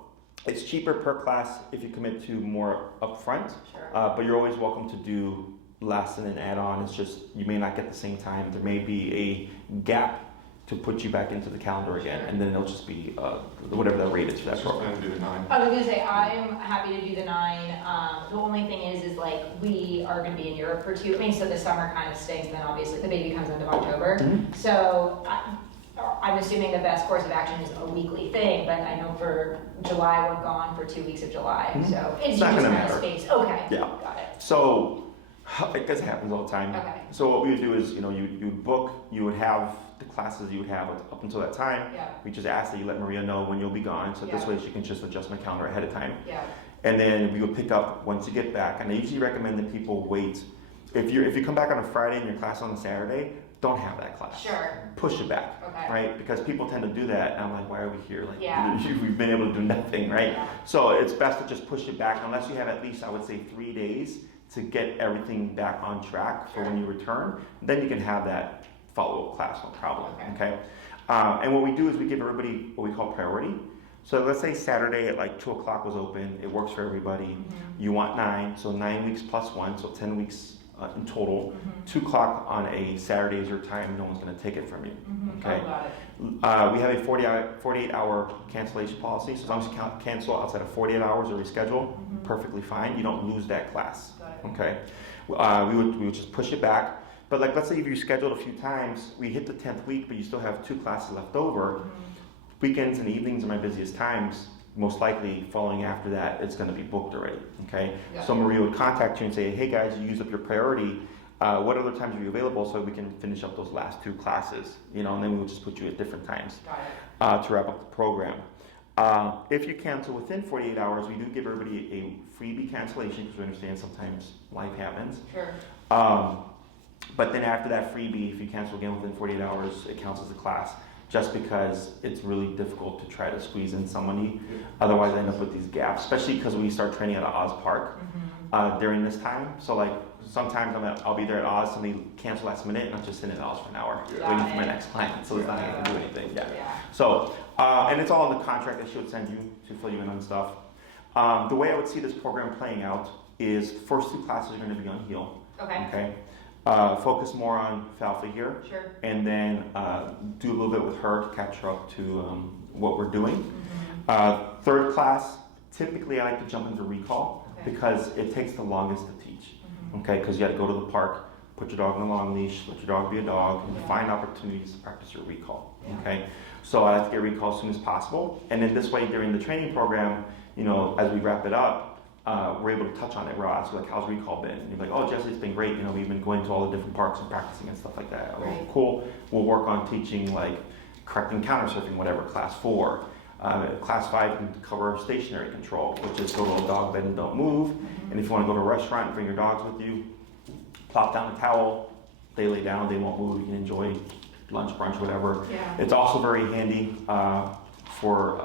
it's cheaper per class if you commit to more upfront, Sure. but you're always welcome to do less than an add-on. It's just, you may not get the same time. There may be a gap to put you back into the calendar again, Sure. and then it'll just be whatever the rate is for that Just program. gonna do the 9. I was gonna say, I'm happy to do the 9. The only thing is like, we are gonna be in Europe for 2, so the summer kind of stinks, then obviously the baby comes into October. Mhm. So I'm assuming the best course of action is a weekly thing, but I know for July, we're gone for 2 weeks of July, Mhm. so It's it's not just gonna kind of matter. space. Okay, Yeah. got it. So, because it happens all the time. Okay. So what we would do is, you would book, you would have the classes you would have up until that time. Yeah, We just ask that you let Maria know when you'll be gone, so this Yeah. way she can just adjust my calendar ahead of time. yeah, And then we would pick up once you get back. And I usually recommend that people wait. If you come back on a Friday and your class on a Saturday, don't have that class. sure, Push it back, okay. right? Because people tend to do that, and I'm like, why are we here? Like, Yeah. we've been able to do nothing, right? Yeah. So it's best to just push it back unless you have at least, I would say, 3 days to get everything back on track for when you return. Then you can have that follow-up class, no problem, okay? And what we do is we give everybody what we call priority. So let's say Saturday at like 2 o'clock was open, it works for everybody. Mhm. You want 9, so 9 weeks plus 1, so 10 weeks in total. Mhm. 2 o'clock on a Saturday is your time, no one's gonna take it from you, Mhm. okay? Oh, got it. We have a 48-hour cancellation policy, so as long as you cancel outside of 48 hours or reschedule, Mhm. perfectly fine, you don't lose that class, Got it. okay? We would just push it back, but like let's say if you scheduled a few times, we hit the 10th week, but you still have 2 classes left over, Mhm. weekends and evenings are my busiest times, most likely following after that, it's gonna be booked already, okay? Yeah. So Maria would contact you and say, hey guys, you used up your priority, what other times are you available so we can finish up those last 2 classes, and then we would just put you at different times Got it. to wrap up the program. If you cancel within 48 hours, we do give everybody a freebie cancellation because we understand sometimes life happens. Sure. But then after that freebie, if you cancel again within 48 hours, it counts as a class just because it's really difficult to try to squeeze in somebody. Otherwise, I end up with these gaps, especially because we start training at Oz Park Mhm. during this time. So like sometimes I'll be there at Oz, somebody cancel last minute, and I'll just sit in Oz for an hour Yeah. waiting Got for my it. next client. So it's not going to do anything. Yeah. Yeah. So, and it's all in the contract that she would send you to fill you in on stuff. The way I would see this program playing out is first 2 classes are going to be on heel. Okay. Okay. Focus more on Falfa here, Sure. and then do a little bit with her to catch her up to what we're doing. Mhm. 3rd class, typically I like to jump into recall Okay. because it takes the longest to teach. Mhm. Okay, because you got to go to the park, put your dog on a long leash, let your dog be a dog, and Yeah. find opportunities to practice your recall. Yeah. Okay, so I like to get recall as soon as possible, and then this way during the training program, as we wrap it up, we're able to touch on it. We'll ask you, like, how's recall been? And you're like, oh, Jesse, it's been great. We've been going to all the different parks and practicing and stuff like that. Oh, Right. cool. We'll work on teaching like correcting counter surfing, whatever, class 4. Class 5 can cover stationary control, which is go to a dog bed and don't move. Mhm. And if you want to go to a restaurant and bring your dogs with you, plop down a towel, they lay down, they won't move, you can enjoy lunch, brunch, whatever. Yeah. It's also very handy for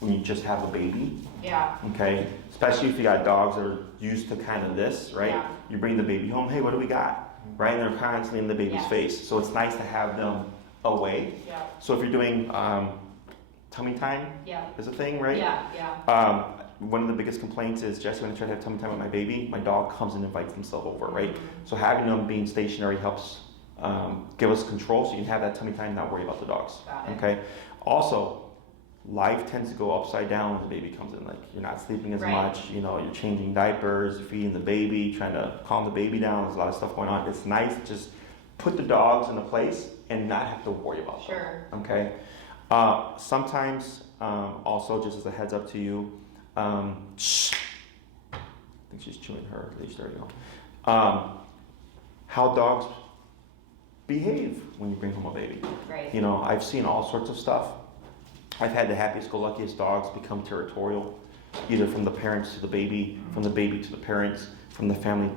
when you just have a baby, Yeah. okay? Especially if you got dogs that are used to kind of this, right? Yeah. You bring the baby home, hey, what do we got? Right? And they're constantly in the baby's Yes. face. So it's nice to have them away. Yeah. So if you're doing tummy time Yeah. is a thing, right? Yeah. Yeah. One of the biggest complaints is, Jesse, when I try to have tummy time with my baby, my dog comes and invites himself over, right? So having them being stationary helps give us control so you can have that tummy time and not worry about the dogs. Got it. Okay. Also, life tends to go upside down when the baby comes in. Like you're not sleeping as Right. much, you're changing diapers, feeding the baby, trying to calm the baby down. There's a lot of stuff going on. It's nice to just put the dogs in a place and not have to worry about them. Sure. Okay. Sometimes, also, just as a heads up to you, shh. I think she's chewing her leash. There you go. How dogs behave when you bring home a baby. Right. I've seen all sorts of stuff. I've had the happiest go luckiest dogs become territorial, either from the parents to the baby, from the baby to the parents, from the family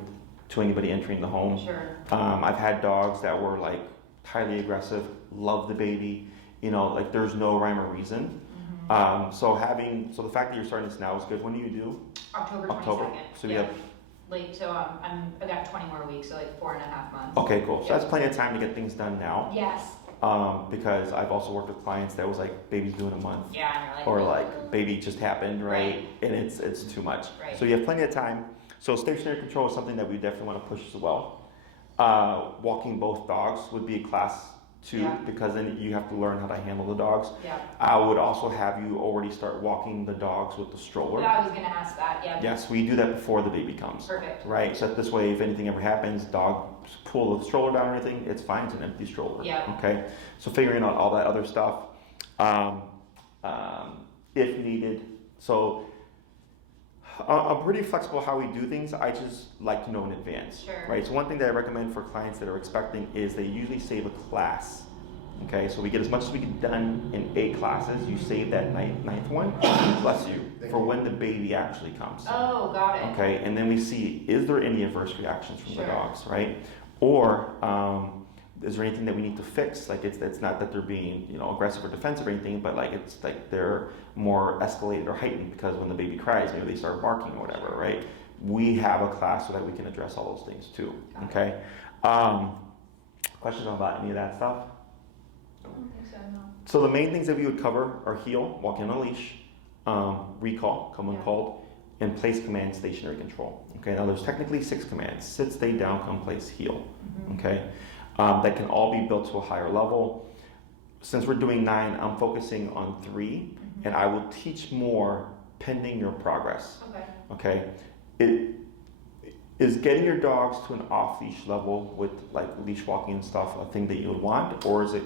to anybody entering the home. Sure. I've had dogs that were like highly aggressive, love the baby, like there's no rhyme or reason. So the fact that you're starting this now is good. When do you do? October 22nd. So we have. I got 20 more weeks, so like 4.5 months. Okay, cool. So that's plenty of time to get things done now. Yes. Because I've also worked with clients that was like baby's due in a month. Yeah, and you're like, Or like baby just happened, right? And it's too much. Right. So you have plenty of time. So stationary control is something that we definitely want to push as well. Walking both dogs would be a class 2 because then you have to learn how to handle the dogs. Yeah. I would also have you already start walking the dogs with the stroller. Yeah, I was gonna ask that. Yeah. Yes, we do that before the baby comes. Perfect. Right. So this way, if anything ever happens, dog pull the stroller down or anything, it's fine. It's an empty stroller. Yeah. Okay. So figuring out all that other stuff, if needed. So I'm pretty flexible how we do things. I just like to know in advance. Sure. Right. So one thing that I recommend for clients that are expecting is they usually save a class. Okay, so we get as much as we get done in 8 classes. You save that ninth one, bless you, for when the baby actually comes. Oh, got it. Okay, and then we see, is there any adverse reactions from Sure. the dogs, right? Or is there anything that we need to fix? Like it's not that they're being aggressive or defensive or anything, but like it's like they're more escalated or heightened because when the baby cries, maybe they start barking or whatever, right? We have a class so that we can address all those things too. Okay. Questions about any of that stuff? I don't think so, no. So the main things that we would cover are heel, walking on a leash, recall, come when called, and place command, stationary control. Okay, now there's technically 6 commands: sit, stay, down, come, place, heel. Okay, that can all be built to a higher level. Since we're doing 9, I'm focusing on 3, and I will teach more pending your progress. Okay. Okay, is getting your dogs to an off-leash level with like leash walking and stuff a thing that you would want, or is it?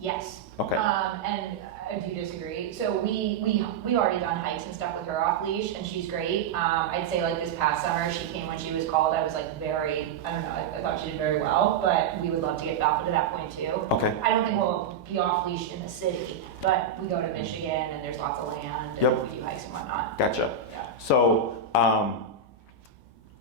Yes. Okay. And I do disagree. So we already done hikes and stuff with her off leash, and she's great. I'd say like this past summer, she came when she was called. I was like I thought she did very well, but we would love to get Falfa to that point too. Okay. I don't think we'll be off leash in the city, but we go to Michigan and there's lots of land and we do hikes and whatnot. Gotcha. Yeah. So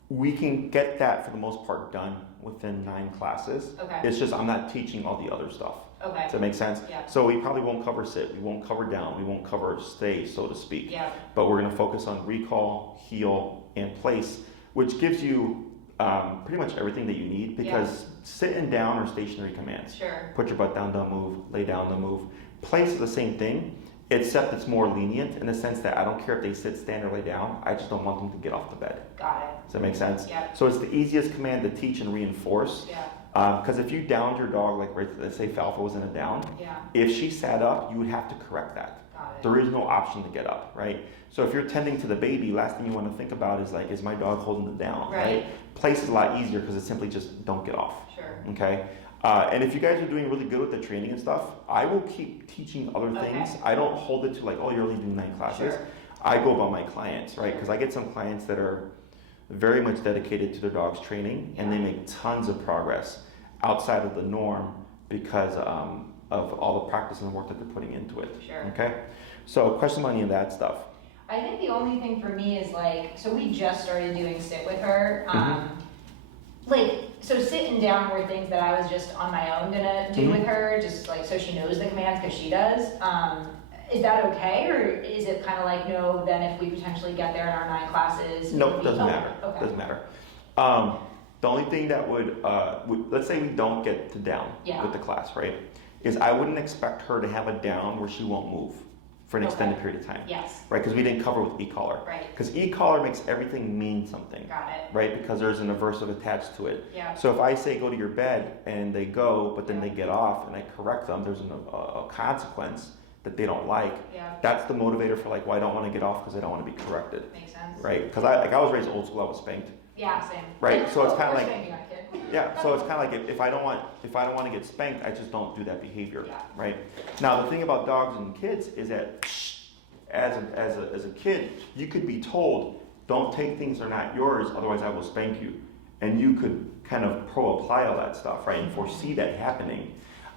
we can get that for the most part done within 9 classes. Okay. It's just I'm not teaching all the other stuff. Okay. Does that make sense? Yeah. So we probably won't cover sit, we won't cover down, we won't cover stay, so to speak. Yeah. But we're going to focus on recall, heel, and place, which gives you pretty much everything that you need because sit and down are stationary commands. Sure. Put your butt down, don't move. Lay down, don't move. Place is the same thing, except it's more lenient in the sense that I don't care if they sit, stand, or lay down. I just don't want them to get off the bed. Got it. Does that make sense? Yeah. So it's the easiest command to teach and reinforce. Yeah. Because if you downed your dog, like let's say Falfa was in a down, Yeah. if she sat up, you would have to correct that. Got it. There is no option to get up, right? So if you're tending to the baby, last thing you want to think about is like, is my dog holding it down, right? Place is a lot easier because it's simply just don't get off. Sure. Okay. And if you guys are doing really good with the training and stuff, I will keep teaching other things. I don't hold it to like, oh, you're only doing 9 classes. Sure. I go about my clients, right? Because I get some clients that are very much dedicated to their dog's training and they make tons of progress outside of the norm because of all the practice and the work that they're putting into it. Sure. Okay. So question on any of that stuff. I think the only thing for me is like, so we just started doing sit with her. So sit and down were things that I was just on my own gonna do with her, just like so she knows the commands because she does. Is that okay, or is it kind of like no? Then if we potentially get there in our 9 classes, No, it doesn't matter. Okay. Doesn't matter. The only thing that would, let's say we don't get to down with the class, right? Is I wouldn't expect her to have a down where she won't move for an extended period of time. Yes. Right, because we didn't cover with e-collar. Right. Because e-collar makes everything mean something. Got it. Right, because there's an aversive attached to it. Yeah. So if I say go to your bed and they go, but then they get off and I correct them, there's a consequence that they don't like. Yeah. That's the motivator for like, well, I don't want to get off because I don't want to be corrected. Makes sense. Right, because I was raised old school, I was spanked. Yeah, same. Right, so it's kind of like, Spanking our kid. yeah, so it's kind of like if I don't want to get spanked, I just don't do that behavior. Yeah. Right. Now the thing about dogs and kids is that as a kid, you could be told, don't take things that are not yours, otherwise I will spank you, and you could kind of apply all that stuff, right, and foresee that happening.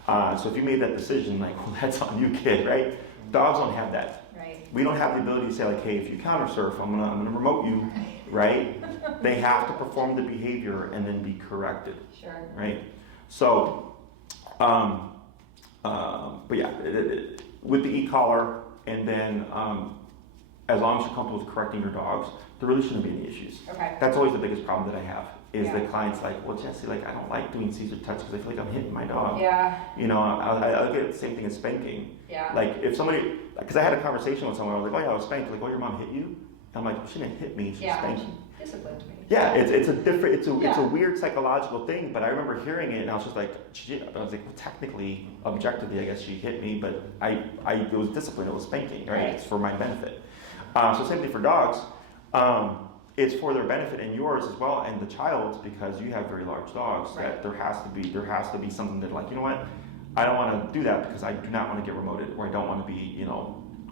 So if you made that decision, like, well, that's on you, kid, right? Dogs don't have that. Right. We don't have the ability to say like, hey, if you counter surf, I'm gonna remote you, right? They have to perform the behavior and then be corrected. Sure. Right. So, but yeah, with the e-collar, and then as long as you're comfortable with correcting your dogs, there really shouldn't be any issues. Okay. That's always the biggest problem that I have, is Yeah. the client's like, well, Jesse, like, I don't like doing Caesar touch because I feel like I'm hitting my dog. Yeah. You know, I look at the same thing as spanking. Yeah. Like, if somebody, because I had a conversation with someone, I was like, oh yeah, I was spanked. Like, oh, your mom hit you? And I'm like, she didn't hit me, she spanked me. Disciplined me. Yeah, it's a different, it's a Yeah. weird psychological thing, but I remember hearing it and I was just like, I was like, well, technically, objectively, I guess she hit me, but it was discipline, it was spanking, right? Right. It's for my benefit. So same thing for dogs. It's for their benefit and yours as well, and the child's, because you have very large dogs. Right. That there has to be something that, like, you know what, I don't want to do that because I do not want to get remoted, or I don't want to be,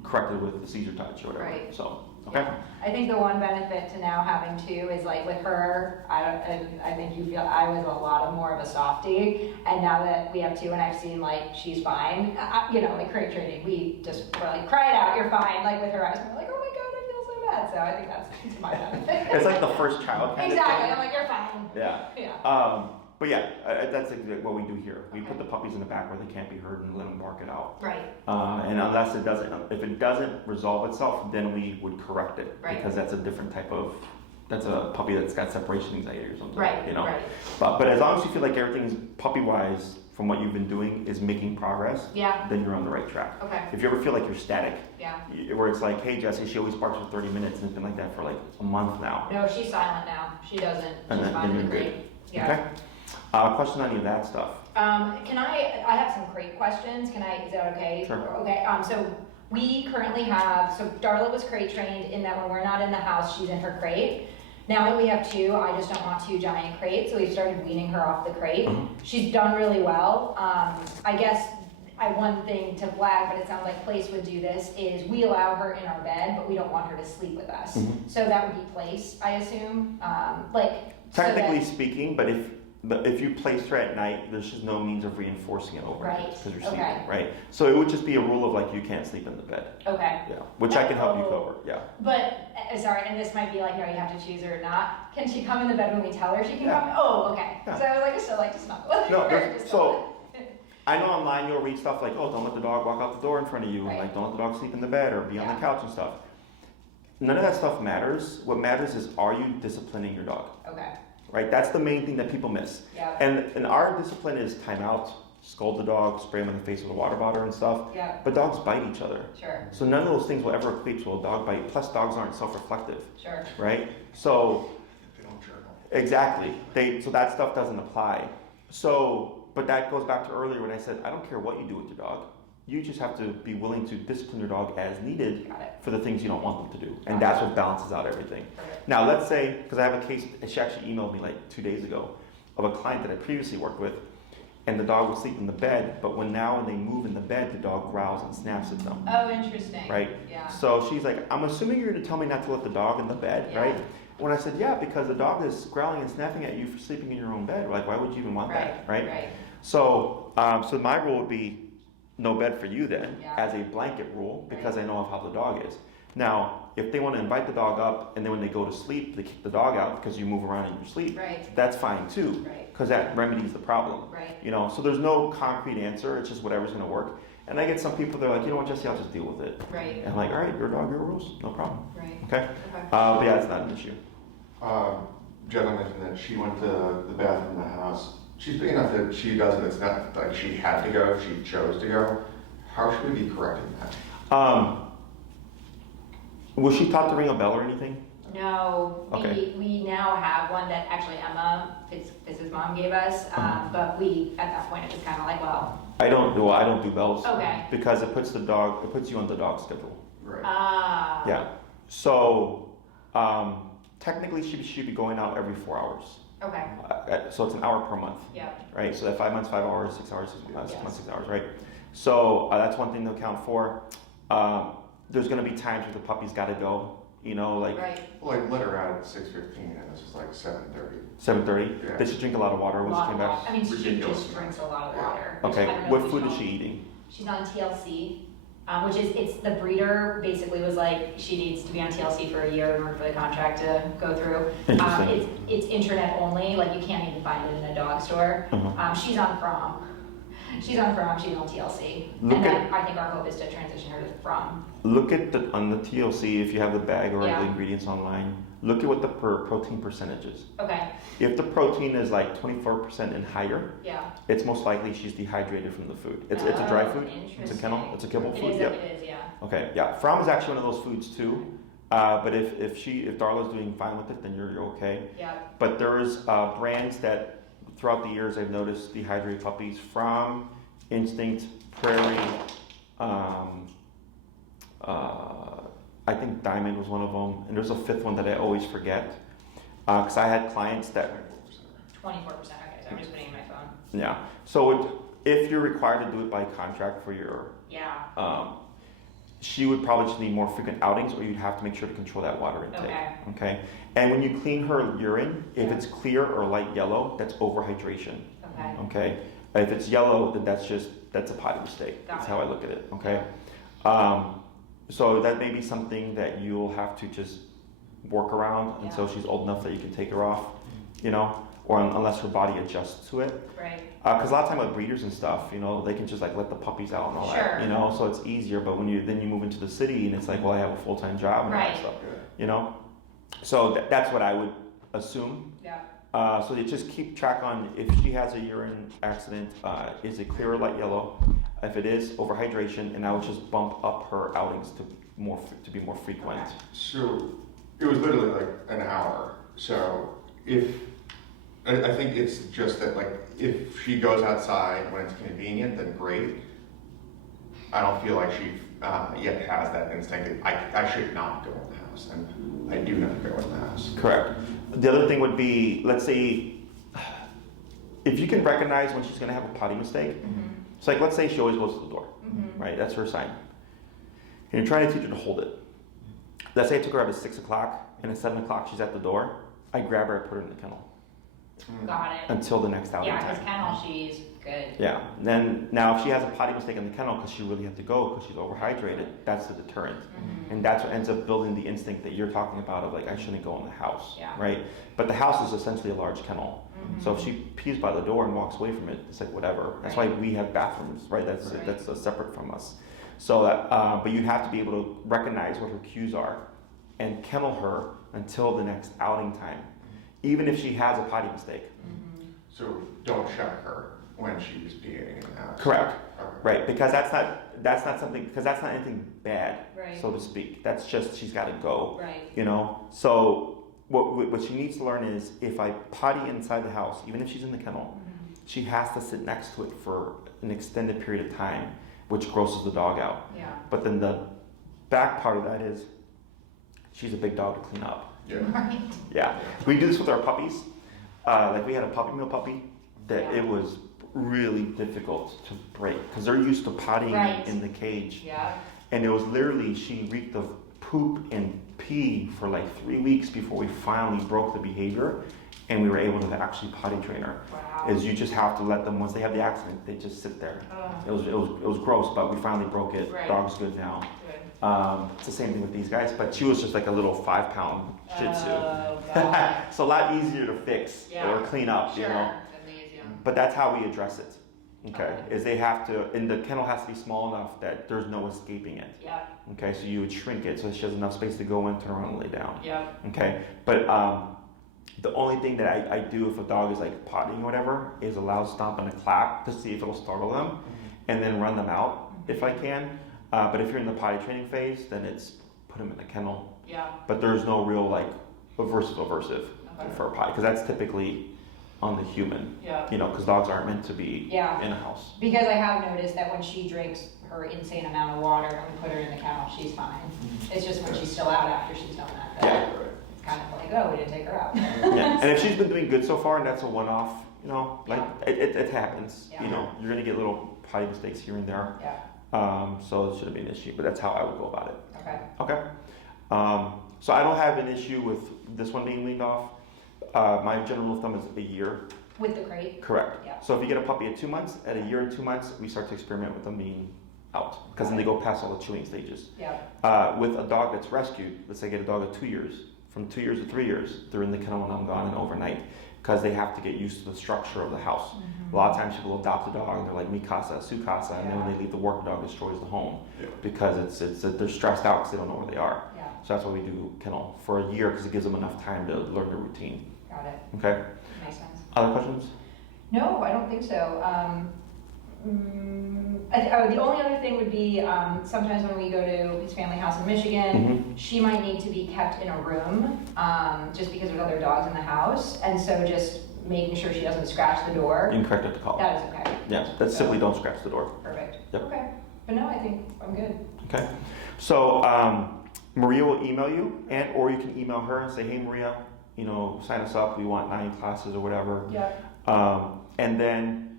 corrected with the Caesar touch or whatever. Right. So okay. Yeah. I think the one benefit to now having two is, like, with her, I think you feel I was a lot more of a softie, and now that we have two and I've seen, like, she's fine, like crate training, we just were like, cry it out, you're fine. Like with her, I was like, oh my god, I feel so bad. So I think that's to my benefit. It's like the first child kind exactly. of thing. I'm like, you're fine. Yeah. Yeah. But yeah, that's exactly what we do here. We put the puppies in the back where they can't be heard and let them bark it out. Right. And unless if it doesn't resolve itself, then we would correct it. Right. Because that's a different type of, that's a puppy that's got separation anxiety or something. Right. Right. Right. But as long as you feel like everything's puppy-wise from what you've been doing is making progress, Yeah. then you're on the right track. Okay. If you ever feel like you're static, Yeah. where it's like, hey Jesse, she always barks for 30 minutes and it's been like that for like a month now. No, she's silent now. She doesn't. And She's then fine you're with the good. crate. Yeah. Okay. Question on any of that stuff. Can I have some crate questions. Is that okay? Sure. Okay, so we currently have, Darla was crate trained in that when we're not in the house, she's in her crate. Now that we have two, I just don't want two giant crates, so we've started weaning her off the crate. She's done really well. I guess one thing to flag, but it sounds like Place would do this, is we allow her in our bed, but we don't want her to sleep with us. So that would be Place, I assume. Technically speaking, but if you place her at night, there's just no means of reinforcing it overnight Right. because you're sleeping, Okay. right? So it would just be a rule of like you can't sleep in the bed. Okay. Yeah, which I can help you Oh. cover. Yeah. But, sorry, and this might be like, no, you have to choose her or not. Can she come in the bed when we tell her she can Yeah. come? Oh, okay. Yeah. So I was like, I still like to snuggle with No, her. there's- Just so I know online you'll read stuff like, oh, don't let the dog walk out the door in front of you, Right. and like don't let the dog sleep in the bed or be on Yeah. the couch and stuff. None of that stuff matters. What matters is, are you disciplining your dog? Okay. Right? That's the main thing that people miss. Yeah. And our discipline is timeout, scold the dog, spray him in the face with a water bottle and stuff. Yeah. But dogs bite each other. Sure. So none of those things will ever equate to a dog bite. Plus, dogs aren't self-reflective, Sure. right? So They don't journal. exactly, so that stuff doesn't apply. So, but that goes back to earlier when I said I don't care what you do with your dog. You just have to be willing to discipline your dog as needed Got it. for the things you don't want them to do, and Got that's what balances out everything. Perfect. Now, let's say, because I have a case, she actually emailed me like 2 days ago of a client that I previously worked with, and the dog would sleep in the bed, but when they move in the bed, the dog growls and snaps at them. Oh, interesting. Right? Yeah. So she's like, I'm assuming you're going to tell me not to let the dog in the bed, Yeah. right? When I said, yeah, because the dog is growling and snapping at you for sleeping in your own bed. Like, why would you even want that, right? Right. So, so my rule would be no bed for you then, Yeah. as a blanket rule, because I know of how the dog is. Now, if they want to invite the dog up, and then when they go to sleep, they kick the dog out because you move around in your sleep, Right. that's fine too, Right. because that remedies the problem. Right. So there's no concrete answer, it's just whatever's going to work. And I get some people, they're like, you know what, Jesse, I'll just deal with it. Right. And I'm like, all right, your dog, your rules, no problem. Right. Okay? Okay. But yeah, it's not an issue. Jenna mentioned that she went to the bathroom in the house. She's big enough that she does it. It's not like she had to go, she chose to go. How should we be correcting that? Was she taught to ring a bell or anything? No, Okay. we now have one that actually Emma, his mom gave us, but at that point, it was kind of like, well. I don't do bells. Okay. Because it puts you on the dog schedule. Right. Yeah. So, technically she should be going out every 4 hours. Okay. So it's an hour per month, Yeah. right? So that 5 months, 5 hours, 6 hours, 6 Yes. months, 6 hours, right? So that's one thing to account for. There's going to be times where the puppy's got to go. Right. Well, I let her out at 6:15 and this is like 7:30. 7:30. Yeah. Did she drink a lot of water when she came back? I mean, she Ridiculous. just drinks a lot of water. Okay. I don't know What if food you is know. she eating? She's on TLC, which is, it's the breeder basically was like, she needs to be on TLC for a year in order for the contract to go through. Interesting. It's internet only, like you can't even find it in a dog store. Uh-huh. She's on prom. She's on From, she's on TLC. Look And at- then I think our hope is to transition her to From. Look at on the TLC, if you have the bag or Yeah. the ingredients online, look at what the protein percentage is. Okay, If the protein is like 24% and higher, yeah. it's most likely she's dehydrated from the food. It's a dry food. It's a kennel. It's a kibble It food. is, Yep. it is, yeah. Okay. Yeah. From is actually one of those foods too. But if Darla's doing fine with it, then you're okay. Yeah. But there's brands that throughout the years I've noticed dehydrate puppies. From, Instinct, Prairie. I think Diamond was one of them, and there's a fifth one that I always forget. Because I had clients that 24%, okay, so I'm just putting it in my phone. yeah. So if you're required to do it by contract for your Yeah, she would probably just need more frequent outings, or you'd have to make sure to control that water intake. Okay. And when you clean her urine, if it's clear or light yellow, that's overhydration. okay, Okay. If it's yellow, then that's a potty mistake. Got That's it. how I look at it. Okay. So that may be something that you'll have to just work around until she's old enough that you can take her off, you know, or unless her body adjusts to it. right, Because a lot of time with breeders and stuff, you know, they can just like let the puppies out and all Sure. that, you know, so it's easier. But when you move into the city and it's like, well, I have a full-time job and all Right. that stuff, you know. So that's what I would assume. yeah, So you just keep track on if she has a urine accident, is it clear or light yellow? If it is, overhydration, and I would just bump up her outings to be more frequent. Okay. So it was literally like an hour. So I think it's just that like if she goes outside when it's convenient, then great. I don't feel like she yet has that instinct. I should not go in the house, and I do not go in the house. Correct. The other thing would be, let's say, if you can recognize when she's going to have a potty mistake. It's like, let's say she always goes to the door, right? That's her sign. And you're trying to teach her to hold it. Let's say I took her out at 6 o'clock, and at 7 o'clock she's at the door. I grab her, I put her in the kennel got it. until the next outing Yeah, time. because kennel, she's good. Yeah. Then now, if she has a potty mistake in the kennel because she really had to go because she's overhydrated, that's the deterrent, and that's what ends up building the instinct that you're talking about of like I shouldn't go in the house, Yeah. right? But the house is essentially a large kennel, so if she pees by the door and walks away from it, it's like whatever. That's why we have bathrooms, right? That's separate from us. So that, but you have to be able to recognize what her cues are, and kennel her until the next outing time, even if she has a potty mistake. So don't check her when she's peeing in the house. Correct. Okay. Right, because that's not something, because that's not anything bad, Right. so to speak. That's just she's got to go, Right, you know. So what she needs to learn is if I potty inside the house, even if she's in the kennel, she has to sit next to it for an extended period of time, which grosses the dog out. yeah, But then the back part of that is she's a big dog to clean up. Yeah. right, Yeah, we do this with our puppies. Like we had a puppy mill puppy that Yeah. it was really difficult to break because they're used to pottying Right. in the cage, yeah, and it was literally she reeked of poop and pee for like 3 weeks before we finally broke the behavior, and we were able to actually potty train her. wow. Is you just have to let them, once they have the accident, they just sit there. Oh, It was gross, but we finally broke it. Right. Dog's good now. good. It's the same thing with these guys, but she was just like a little 5-pound Shih Tzu. Oh, God. It's a lot easier to fix Yeah. or clean up, you know. Amazing. But that's how we address it. Okay, Okay. is they have to, and the kennel has to be small enough that there's no escaping it. Yeah, Okay, so you would shrink it so she has enough space to go in, turn around, and lay down. yeah, Okay, but the only thing that I do if a dog is like potting or whatever is a loud stomp and a clap to see if it'll startle them, and then run them out if I can. But if you're in the potty training phase, then it's put them in the kennel. yeah, But there's no real like aversive Okay. for a potty because that's typically on the human. yeah. You know, because dogs aren't meant to be Yeah. in a house. Because I have noticed that when she drinks her insane amount of water and we put her in the kennel, she's fine. It's just when she's still out after she's done that, Yeah. that it's kind of like, oh, we didn't take her out. Yeah. And if she's been doing good so far and that's a one-off, you know, like it happens. Yeah. You know, you're gonna get little potty mistakes here and there. Yeah, So it shouldn't be an issue, but that's how I would go about it. okay, Okay. So I don't have an issue with this one being weaned off. My general rule of thumb is a year. with the crate, Correct. Yeah. So if you get a puppy at 2 months, at a year and 2 months, we start to experiment with them being out because then they go past all the chewing stages. yeah, With a dog that's rescued, let's say I get a dog at 2 years, from 2 years to 3 years, they're in the kennel when I'm gone and overnight. because they have to get used to the structure of the house. A lot of times people adopt a dog and they're like mi casa, su casa, and then when they leave the work, the dog destroys the home because they're stressed out because they don't know where they are. Yeah. So that's why we do kennel for a year because it gives them enough time to learn the routine. Got it. Okay. Makes sense. Other questions? No, I don't think so. The only other thing would be sometimes when we go to his family house in Michigan, she might need to be kept in a room just because there's other dogs in the house, and so just making sure she doesn't scratch the door. You can correct it to call. That is okay. Yeah, that's simply don't scratch the door. Perfect. Yep. Okay. But no, I think I'm good. Okay. So Maria will email you, or you can email her and say, hey Maria, sign us up. We want 9 classes or whatever. Yeah. And then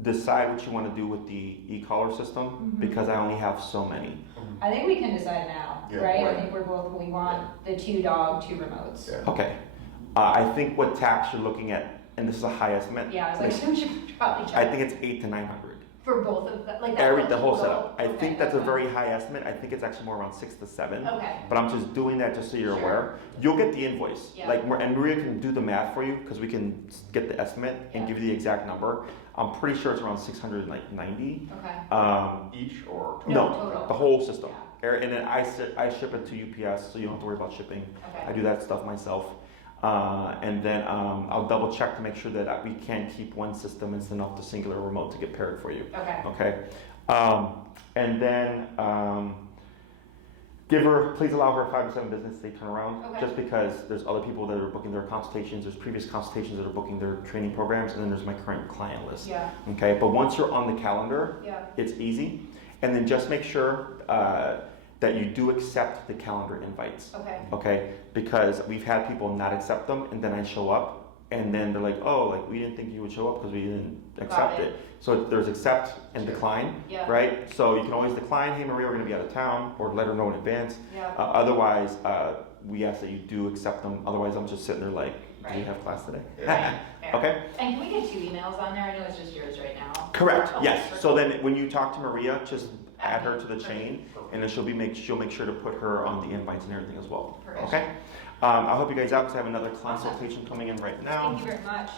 decide what you want to do with the e-collar system because I only have so many. I think we can decide now, right? I think we want the 2 dog, 2 remotes. Yeah. Okay. I think what tax you're looking at, and this is a high estimate. Yeah, I was like, so we should probably check. I think it's 800 to 900. For both of them? Like that, The whole total? setup. I Okay, think that's a okay. very high estimate. I think it's actually more around 6 to 7. Okay. But I'm just doing that just so you're Sure. aware. You'll get the invoice. Yeah. And Maria can do the math for you because we can get the estimate and give you the exact number. I'm pretty sure it's around 690. Okay. Each or No, total. the whole system. And then I ship it to UPS, so you don't have to worry about shipping. Okay. I do that stuff myself. And then I'll double check to make sure that we can keep one system instead of the singular remote to get paired for you. Okay. Okay. And then please allow her 5 to 7 business day turnaround. Okay. Just because there's other people that are booking their consultations, there's previous consultations that are booking their training programs, and then there's my current client list. Yeah. Okay. But once you're on the calendar, Yeah. it's easy. And then just make sure that you do accept the calendar invites. Okay. Okay, because we've had people not accept them, and then I show up, and then they're like, "Oh, like we didn't think you would show up because we didn't accept Got it." So there's accept and Sure. decline, Yeah. right? So you can always decline, "Hey Maria, we're going to be out of town," or let her know in advance. Yeah. Otherwise, we ask that you do accept them. Otherwise, I'm just sitting there like, "Do you Right. have class today?" Fair. Okay. And can we get 2 emails on there? I know it's just yours right now. Correct. Okay, Yes. perfect. So then when you talk to Maria, just add her to the Perfect. chain, and then she'll make sure to put her on the invites and everything as well. Perfect. Okay. I'll help you guys out because I have another consultation coming in right now. Thank you very much.